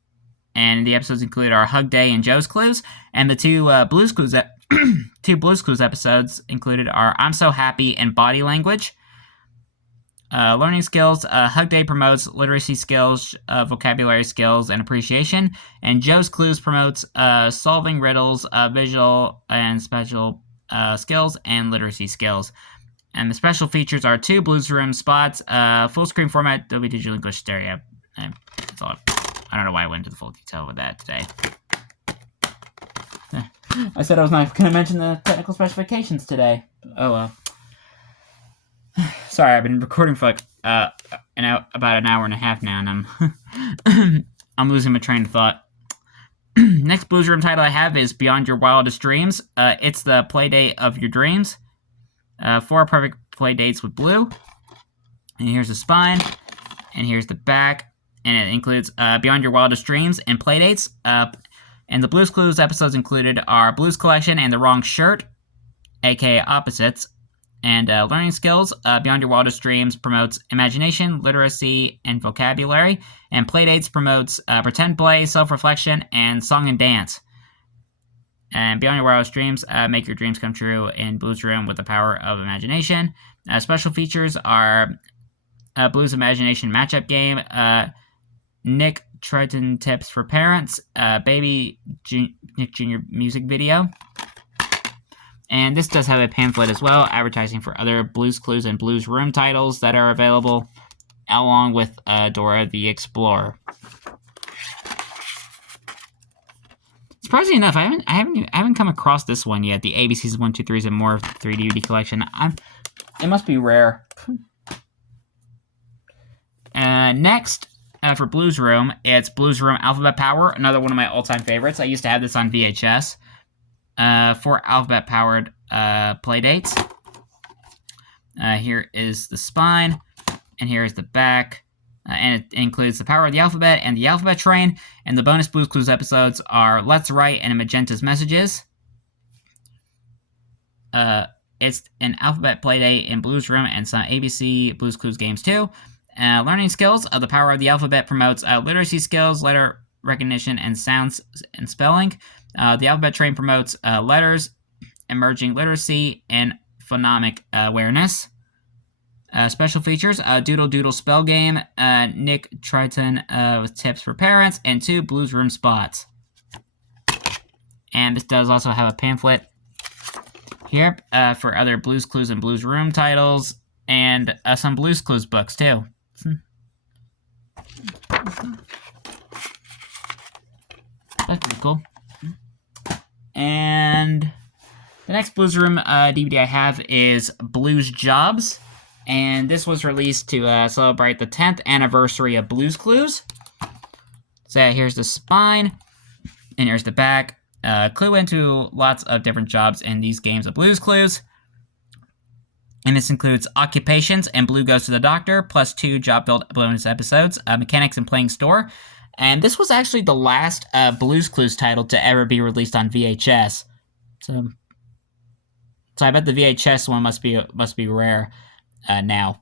And the episodes include our Hug Day and Joe's Clues, and the two Blues Clues episodes included are I'm So Happy and Body Language. Learning skills: Hug Day promotes literacy skills, vocabulary skills, and appreciation, and Joe's Clues promotes solving riddles, visual and special skills, and literacy skills. And the special features are 2 Blues Room Spots, full screen format, Dolby Digital English Stereo. And that's all. I don't know why I went into the full detail with that today. I said I was not going to mention the technical specifications today. Oh well. Sorry, I've been recording for like about an hour and a half now, and I'm losing my train of thought. Next Blues Room title I have is Beyond Your Wildest Dreams. It's the play date of your dreams. 4 perfect play dates with Blue. And here's the spine. And here's the back. And it includes Beyond Your Wildest Dreams and play dates. And the Blues Clues episodes included are Blues Collection and The Wrong Shirt, aka Opposites. And learning skills: Beyond Your Wildest Dreams promotes imagination, literacy, and vocabulary. And Playdates promotes pretend play, self-reflection, and song and dance. And Beyond Your Wildest Dreams, make your dreams come true in Blues Room with the power of imagination. Special features are Blues Imagination Matchup Game, Nick Triton Tips for Parents, Nick Jr. Music Video. And this does have a pamphlet as well, advertising for other Blue's Clues and Blue's Room titles that are available, along with Dora the Explorer. Surprisingly enough, I haven't come across this one yet. The ABC's 1, 2, 3's and More 3 DVD collection. It must be rare. Next, for Blue's Room, it's Blue's Room Alphabet Power, another one of my all-time favorites. I used to have this on VHS. 4 alphabet-powered playdates. Here is the spine, and here is the back. And it includes the Power of the Alphabet and the Alphabet Train. And the bonus Blue's Clues episodes are Let's Write and Magenta's Messages. It's an alphabet playdate in Blue's Room and some ABC Blue's Clues games too. Learning skills. The Power of the Alphabet promotes literacy skills, letter recognition, and sounds and spelling. The Alphabet Train promotes letters, emerging literacy, and phonemic awareness. Special features, Doodle Doodle Spell Game, Nick Triton with tips for parents, and 2 Blue's Room spots. And this does also have a pamphlet here for other Blue's Clues and Blue's Room titles, and some Blue's Clues books, too. That's pretty cool. And the next Blue's Room DVD I have is Blue's Jobs. And this was released to celebrate the 10th anniversary of Blue's Clues. So here's the spine, and here's the back. Clue into lots of different jobs in these games of Blue's Clues. And this includes occupations and Blue Goes to the Doctor, plus 2 job build bonus episodes, mechanics and playing store. And this was actually the last Blue's Clues title to ever be released on VHS. So I bet the VHS one must be rare. Now.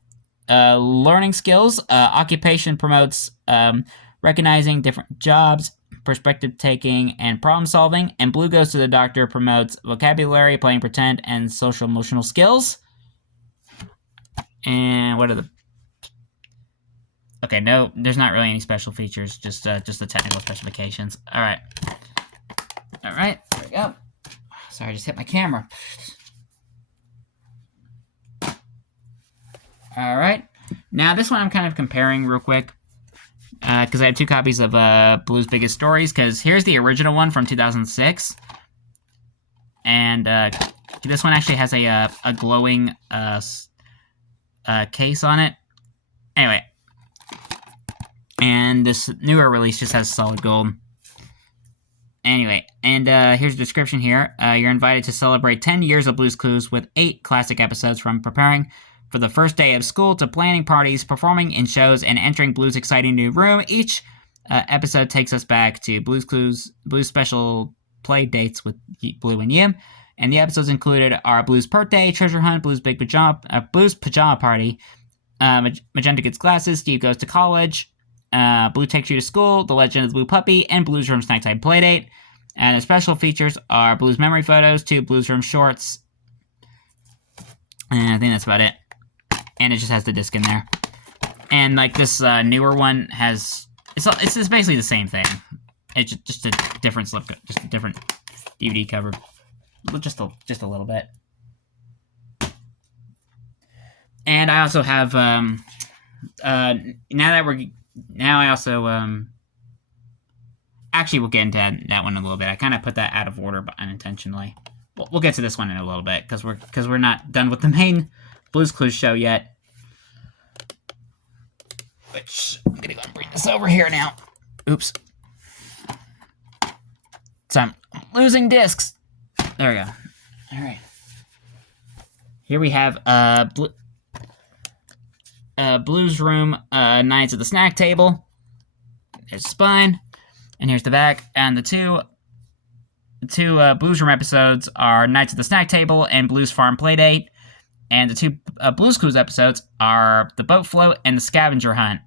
Learning skills. Occupation promotes recognizing different jobs, perspective taking, and problem solving. And Blue Goes to the Doctor promotes vocabulary, playing pretend, and social emotional skills. And what are the... Okay, no, there's not really any special features, just the technical specifications. Alright, there we go. Sorry, I just hit my camera. Alright, now this one I'm kind of comparing real quick, because I have 2 copies of Blue's Biggest Stories, because here's the original one from 2006, and this one actually has a glowing case on it. Anyway, and this newer release just has solid gold. Anyway, and here's the description here. You're invited to celebrate 10 years of Blue's Clues with 8 classic episodes, from preparing for the first day of school to planning parties, performing in shows, and entering Blue's exciting new room. Each episode takes us back to Blue's special play dates with Blue and Yim. And the episodes included are Blue's birthday, treasure hunt, Blue's Blue's pajama party, Magenta gets glasses, Steve goes to college, Blue takes you to school, The Legend of the Blue Puppy, and Blue's Room's nighttime playdate. And the special features are Blue's memory photos, 2 Blue's Room shorts, and I think that's about it. And it just has the disc in there. And like this newer one has, it's basically the same thing. It's just a different slip, just a different DVD cover, just a little bit. And I also have actually we'll get into that one in a little bit. I kind of put that out of order, but unintentionally. We'll get to this one in a little bit because we're not done with the main Blue's Clues show yet. Which, I'm gonna go and bring this over here now. Oops. So I'm losing discs. There we go. Alright. Here we have Blue's Room, Nights at the Snack Table. There's the spine. And here's the back. And the two Blue's Room episodes are Nights at the Snack Table and Blue's Farm Playdate. And the 2 Blue's Clues episodes are The Boat Float and The Scavenger Hunt.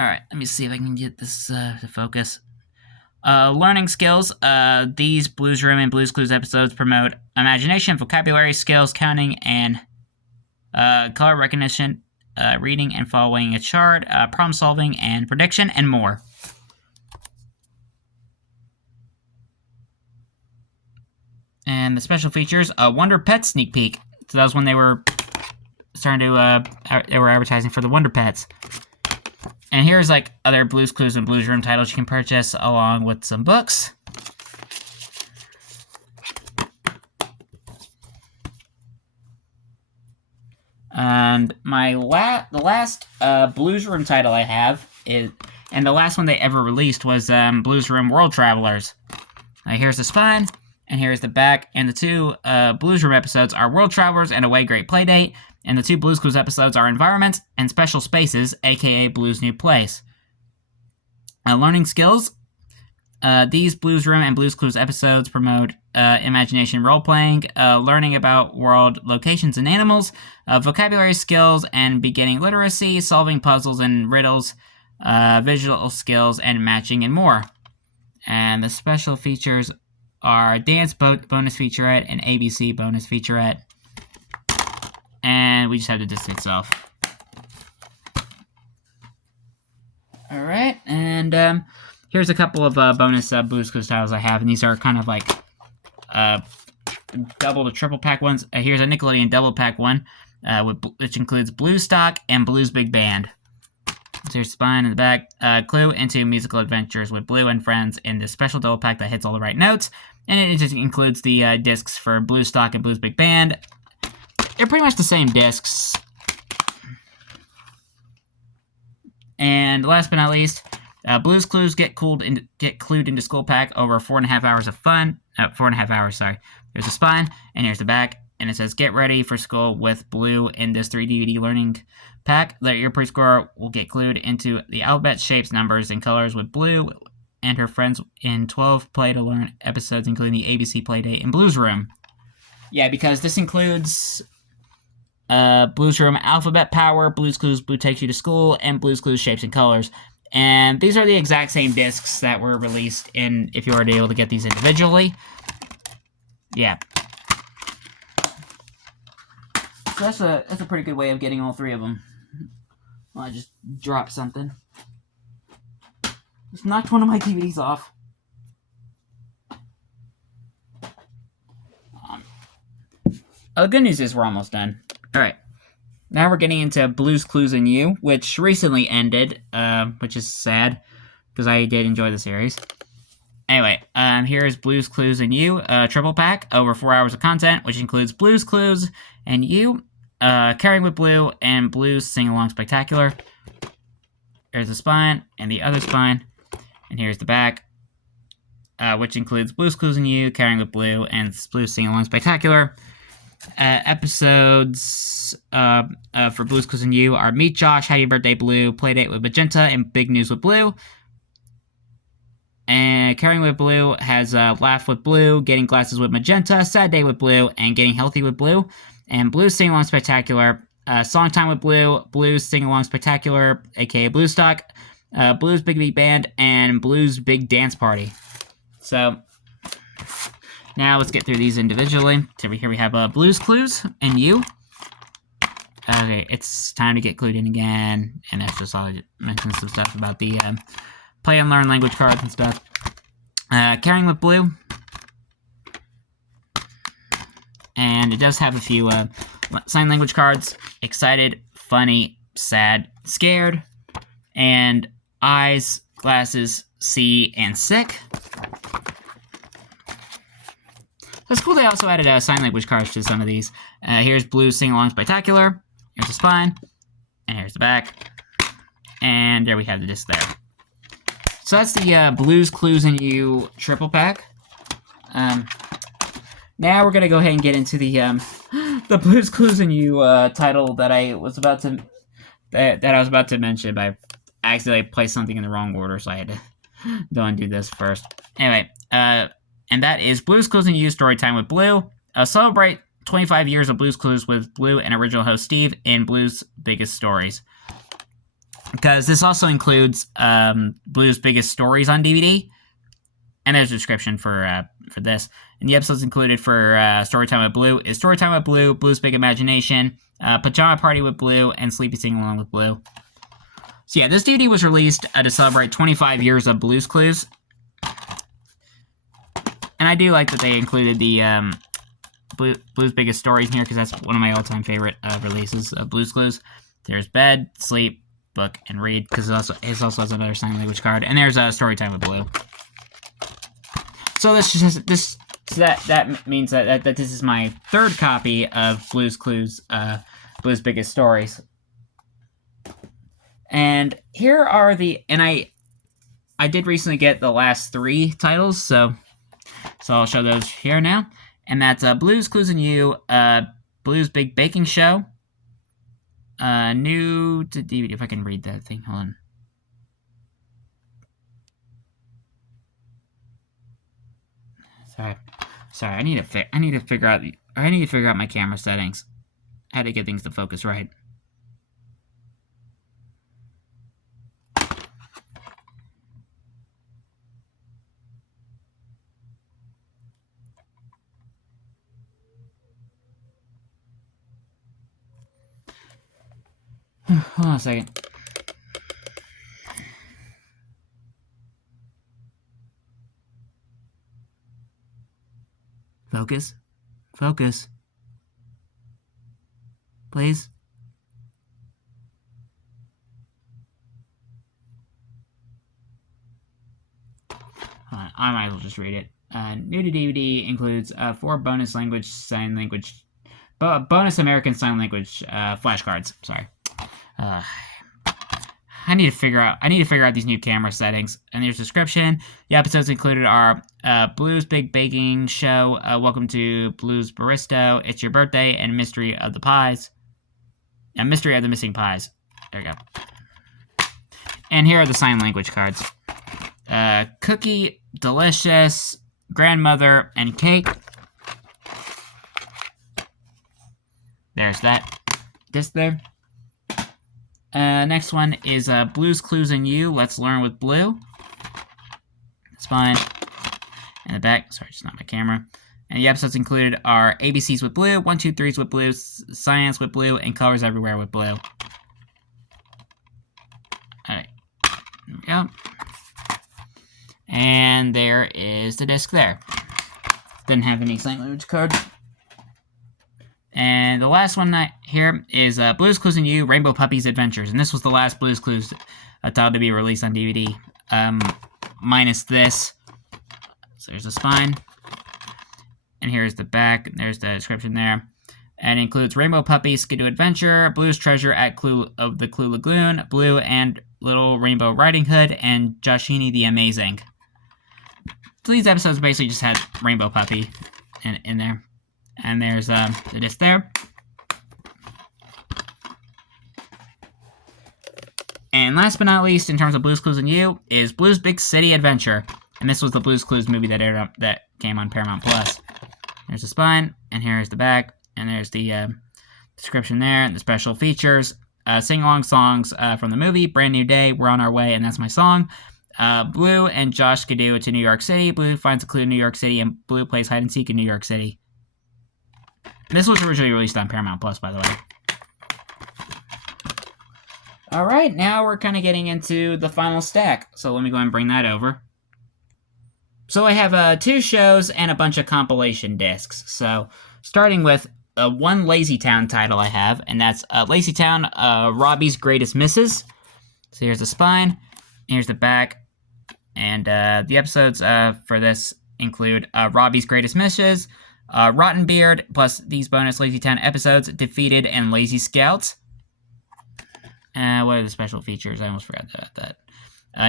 Alright, let me see if I can get this to focus. Learning skills. These Blue's Room and Blue's Clues episodes promote imagination, vocabulary, skills, counting, and color recognition, reading and following a chart, problem solving and prediction, and more. And the special features, Wonder Pets sneak peek. So that was when they were starting to, they were advertising for the Wonder Pets. And here's like other Blue's Clues and Blues Room titles you can purchase along with some books. And the last Blues Room title I have is, and the last one they ever released was Blues Room World Travelers. Here's the spine, and here's the back, and the two Blues Room episodes are World Travelers and Away Great Playdate, and the two Blues Clues episodes are Environments and Special Spaces, aka Blues New Place. Learning skills. These Blues Room and Blues Clues episodes promote imagination role-playing, learning about world locations and animals, vocabulary skills and beginning literacy, solving puzzles and riddles, visual skills and matching, and more. And the special features are Dance bonus featurette and ABC bonus featurette. And we just have the disc itself. Alright, and here's a couple of bonus Blues Clues titles I have, and these are kind of like double to triple pack ones. Here's a Nickelodeon double pack one, which includes Blues Stock and Blues Big Band. So here's spine in the back. Clue into musical adventures with Blue and friends in this special double pack that hits all the right notes, and it just includes the discs for Blues Stock and Blues Big Band. They're pretty much the same discs. And last but not least, Blues Clues get clued into school pack over 4.5 hours of fun. 4.5 hours, sorry. Here's the spine, and here's the back, and it says, get ready for school with Blue in this 3 DVD learning pack. That your preschooler will get clued into the alphabet, shapes, numbers, and colors with Blue and her friends in 12 play-to-learn episodes, including the ABC Playdate and Blues Room. Yeah, because this includes Blues Room Alphabet Power, Blues Clues Blue Takes You to School, and Blues Clues Shapes and Colors. And these are the exact same discs that were released in, if you were able to get these individually. Yeah. So that's a pretty good way of getting all three of them. Well, I just dropped something. Just knocked one of my DVDs off. The good news is we're almost done. Alright. Now we're getting into Blues Clues and You, which recently ended, which is sad, because I did enjoy the series. Anyway, here's Blues Clues and You, triple pack, over 4 hours of content, which includes Blues Clues and You, Caring with Blue, and Blues Sing-Along Spectacular. Here's the spine, and the other spine, and here's the back, which includes Blues Clues and You, Caring with Blue, and Blues Sing-Along Spectacular. Episodes for Blues Clues and You are Meet Josh, Happy Birthday Blue, Playdate with Magenta, and Big News with Blue. And Caring with Blue has Laugh with Blue, Getting Glasses with Magenta, Sad Day with Blue, and Getting Healthy with Blue. And Blues Sing Along Spectacular, Song Time with Blue, Blues Sing Along Spectacular, aka Blues Stock, Blues Big Beat Band, and Blues Big Dance Party. So now let's get through these individually. So here we have Blues Clues and You. Okay, it's time to get clued in again. And that's just all I mentioned some stuff about the play and learn language cards and stuff. Caring with Blue. And it does have a few sign language cards. Excited, funny, sad, scared, and eyes, glasses, see, and sick. That's cool. They also added sign language cards to some of these. Here's Blues Sing Along Spectacular. Here's the spine. And here's the back. And there we have the disc there. So that's the Blues Clues and You triple pack. Now we're gonna go ahead and get into the Blues Clues and You title that I was about to mention, but I accidentally placed something in the wrong order, so I had to go and do this first. Anyway, and that is Blues Clues and You Storytime with Blue. Celebrate 25 years of Blues Clues with Blue and original host Steve in Blue's Biggest Stories. Because this also includes Blue's Biggest Stories on DVD, and there's a description for this. And the episodes included for Storytime with Blue is Storytime with Blue, Blue's Big Imagination, Pajama Party with Blue, and Sleepy Sing Along with Blue. So yeah, this DVD was released to celebrate 25 years of Blue's Clues. And I do like that they included the Blue's Biggest Stories in here, because that's one of my all-time favorite releases of Blue's Clues. There's Bed, Sleep, Book, and Read, because it also has another sign language card. And there's Storytime with Blue. So that means that this is my third copy of Blue's Clues, Blue's Biggest Stories. And here are I did recently get the last 3 titles, so I'll show those here now. And that's Blue's Clues and You, Blue's Big Baking Show, new to DVD. If I can read that thing, hold on. Sorry. I need to figure out my camera settings. I had to get things to focus right. Hold on a second. Focus. Please. Hold on, I might as well just read it. New to DVD includes 4 bonus bonus American Sign Language flashcards. Sorry. I need to figure out these new camera settings. And there's description. The episodes included are Blue's Big Baking Show, Welcome to Blue's Baristo, It's Your Birthday, and Mystery of the Pies. And Mystery of the Missing Pies. There we go. And here are the sign language cards. Cookie, Delicious, Grandmother, and Cake. There's that disc there. Next one is Blue's Clues and You, Let's Learn with Blue. Spine. And the back, sorry, it's not my camera. And the episodes included are ABCs with Blue, 1, 2, 3s with Blue, Science with Blue, and Colors Everywhere with Blue. Alright, there we go. And there is the disc there. Didn't have any sign language card. And the last one here is Blue's Clues and You, Rainbow Puppies Adventures. And this was the last Blue's Clues title to be released on DVD. Minus this. So there's the spine. And here's the back. There's the description there. And it includes Rainbow Puppies, Skidoo Adventure, Blue's Treasure at the Clue Lagoon, Blue and Little Rainbow Riding Hood, and Joshini the Amazing. So these episodes basically just had Rainbow Puppy in there. And there's the disc there. And last but not least, in terms of Blue's Clues and You, is Blue's Big City Adventure. And this was the Blue's Clues movie that came on Paramount Plus. There's the spine, and here's the back, and there's the description there, and the special features. Sing-along songs from the movie, Brand New Day, We're on Our Way, and That's My Song. Blue and Josh Skidoo to New York City. Blue finds a clue in New York City, and Blue plays hide and seek in New York City. This was originally released on Paramount Plus, by the way. Alright, now we're kind of getting into the final stack. So let me go ahead and bring that over. So I have 2 shows and a bunch of compilation discs. So starting with one Lazy Town title I have, and that's Lazy Town, Robbie's Greatest Misses. So here's the spine, here's the back, and the episodes for this include Robbie's Greatest Misses, Rotten Beard, plus these bonus Lazy Town episodes, Defeated and Lazy Scouts. What are the special features? I almost forgot about that.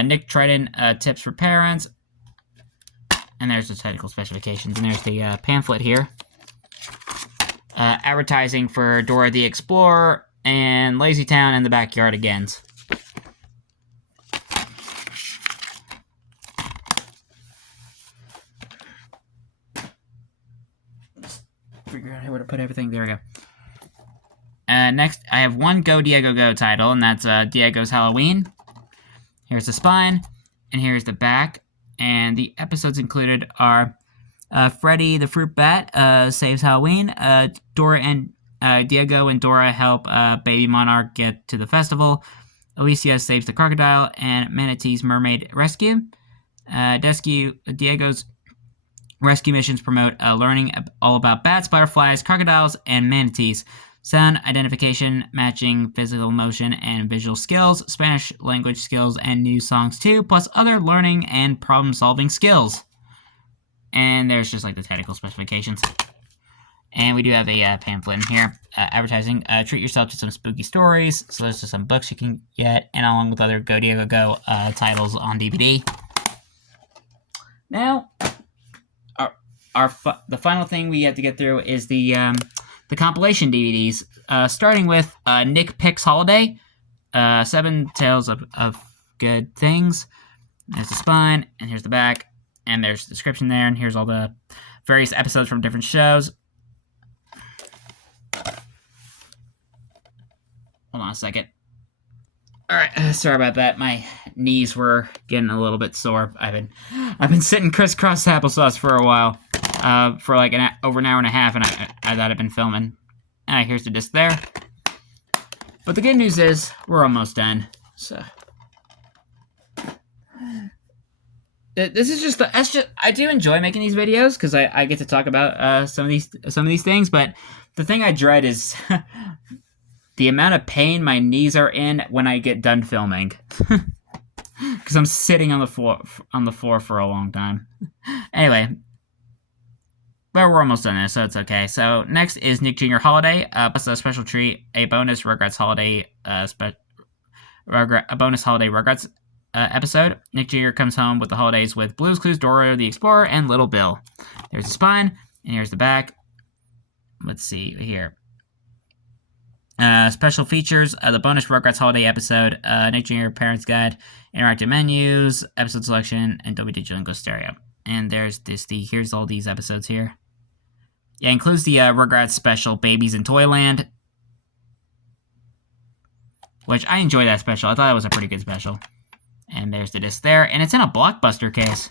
Nick Triton, Tips for Parents. And there's the technical specifications. And there's the pamphlet here. Advertising for Dora the Explorer and Lazy Town and the Backyard Agains. Figure out where to put everything. There we go. Next, I have one Go Diego Go title, and that's Diego's Halloween. Here's the spine, and here's the back. And the episodes included are Freddy the Fruit Bat Saves Halloween, Dora and Diego and Dora help Baby Monarch get to the festival. Alicia saves the crocodile, and Manatee's mermaid rescue. Diego's rescue missions promote learning all about bats, butterflies, crocodiles, and manatees. Sound identification, matching physical motion and visual skills, Spanish language skills, and new songs too, plus other learning and problem-solving skills. And there's just like the technical specifications. And we do have a pamphlet in here, advertising. Treat yourself to some spooky stories. So there's just some books you can get, and along with other Go Diego Go titles on DVD. Now, the final thing we have to get through is the compilation DVDs, starting with Nick Picks Holiday, 7 Tales of Good Things. There's the spine, and here's the back, and there's the description there, and here's all the various episodes from different shows. Hold on a second. Alright, sorry about that. My knees were getting a little bit sore. I've been sitting crisscross applesauce for a while. For like over an hour and a half, and I thought I'd been filming. Here's the disc there. But the good news is, we're almost done. So this is just I do enjoy making these videos because I get to talk about some of these things. But the thing I dread is the amount of pain my knees are in when I get done filming, because I'm sitting on the floor for a long time. Anyway. But we're almost done this, so it's okay. So next is Nick Jr. Holiday, plus a special treat, a bonus Rugrats Holiday, a bonus Holiday Rugrats episode. Nick Jr. comes home with the holidays with Blue's Clues, Dora the Explorer, and Little Bill. There's the spine, and here's the back. Let's see here. Special features, the bonus Rugrats Holiday episode, Nick Jr. Parents Guide, interactive menus, episode selection, and Dolby Digital and Go Stereo. And there's here's all these episodes here. Yeah, includes the Rugrats special, Babies in Toyland, which I enjoyed that special. I thought it was a pretty good special. And there's the disc there, and it's in a Blockbuster case.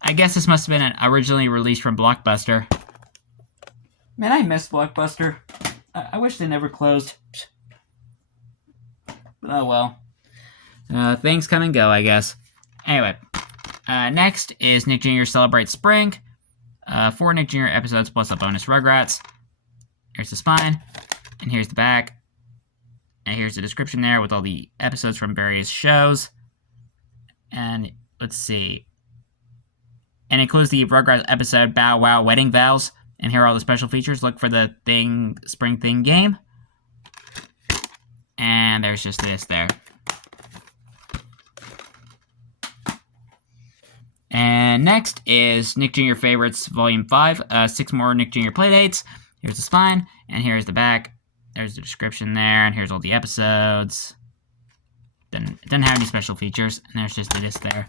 I guess this must have been originally released from Blockbuster. Man, I miss Blockbuster. I wish they never closed. Oh well. Things come and go, I guess. Anyway. Next is Nick Jr. Celebrates Spring. 4 Nick Jr. episodes plus a bonus Rugrats. Here's the spine, and here's the back. And here's the description there with all the episodes from various shows. And let's see. And includes the Rugrats episode Bow Wow Wedding Vows. And here are all the special features. Look for the Spring Thing game. And there's just this there. And next is Nick Jr. Favorites Volume 5, 6 more Nick Jr. Playdates. Here's the spine, and here's the back. There's the description there, and here's all the episodes. It doesn't have any special features, and there's just the disc there.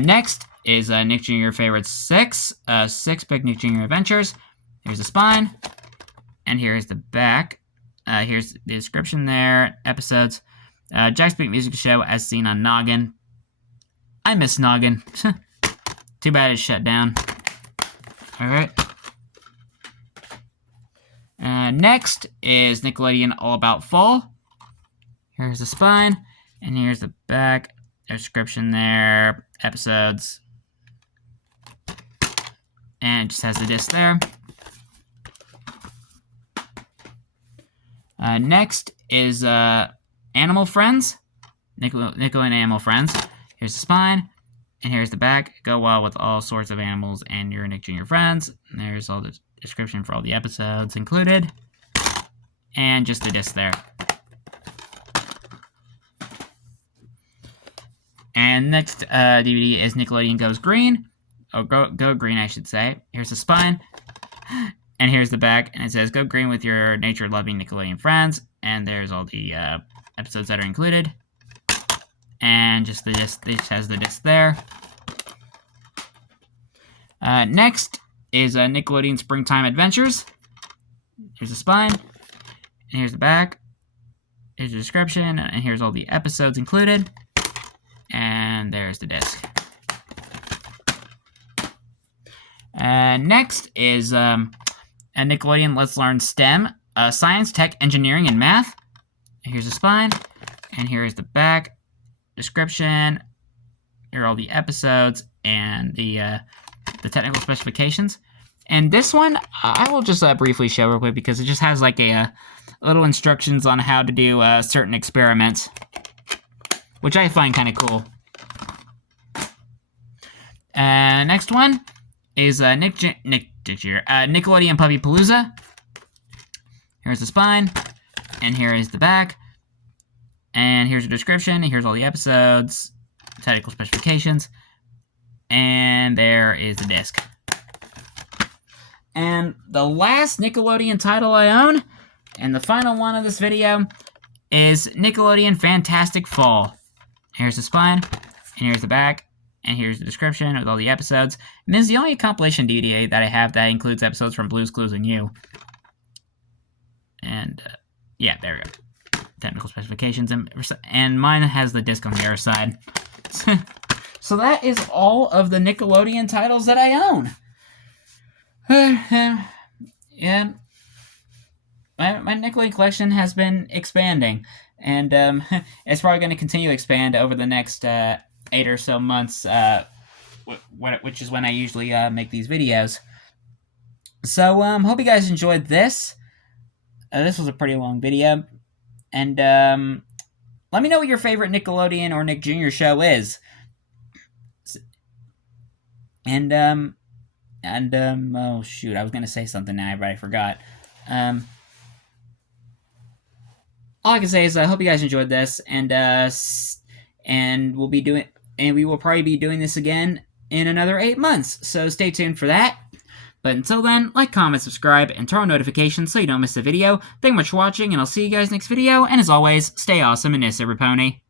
Next is Nick Jr. Favorites 6, 6 Big Nick Jr. Adventures. Here's the spine, and here's the back. Here's the description there, episodes. Jack's Big Music Show as seen on Noggin. I miss Noggin. Too bad it's shut down. Alright. Next is Nickelodeon All About Fall. Here's the spine, and here's the back. Description there, episodes. And it just has the disc there. Next is Animal Friends, Nickelodeon Animal Friends. Here's the spine, and here's the back. Go well with all sorts of animals and your Nick Jr. friends. And there's all the description for all the episodes included. And just the disc there. And next DVD is Nickelodeon Goes Green. Oh, Go Green, I should say. Here's the spine. And here's the back. And it says, Go Green with your nature-loving Nickelodeon friends. And there's all the episodes that are included. And just the disc. This has the disc there. Next is Nickelodeon Springtime Adventures. Here's the spine. And here's the back. Here's the description. And here's all the episodes included. And there's the disc. Next is a Nickelodeon Let's Learn STEM, Science, Tech, Engineering, and Math. Here's the spine, and here is the back description. Here are all the episodes and the technical specifications. And this one, I will just briefly show real quick because it just has like a little instructions on how to do certain experiments, which I find kind of cool. Next one is Nickelodeon Puppy Palooza. Here's the spine, and here is the back, and here's the description, and here's all the episodes, technical specifications, and there is the disc. And the last Nickelodeon title I own, and the final one of this video, is Nickelodeon Fantastic Fall. Here's the spine, and here's the back, and here's the description with all the episodes. And this is the only compilation DVD that I have that includes episodes from Blue's Clues and You. And, yeah, there we go. Technical specifications, and mine has the disc on the other side. So that is all of the Nickelodeon titles that I own. Yeah, my Nickelodeon collection has been expanding, and it's probably going to continue to expand over the next 8 or so months, which is when I usually make these videos. So, hope you guys enjoyed this. This was a pretty long video, and let me know what your favorite Nickelodeon or Nick Jr. show is. And oh shoot, I was gonna say something now, but I forgot. All I can say is I hope you guys enjoyed this, and we will probably be doing this again in another 8 months. So stay tuned for that. But until then, like, comment, subscribe, and turn on notifications so you don't miss a video. Thank you much for watching, and I'll see you guys next video. And as always, stay awesome and Nissa Pony.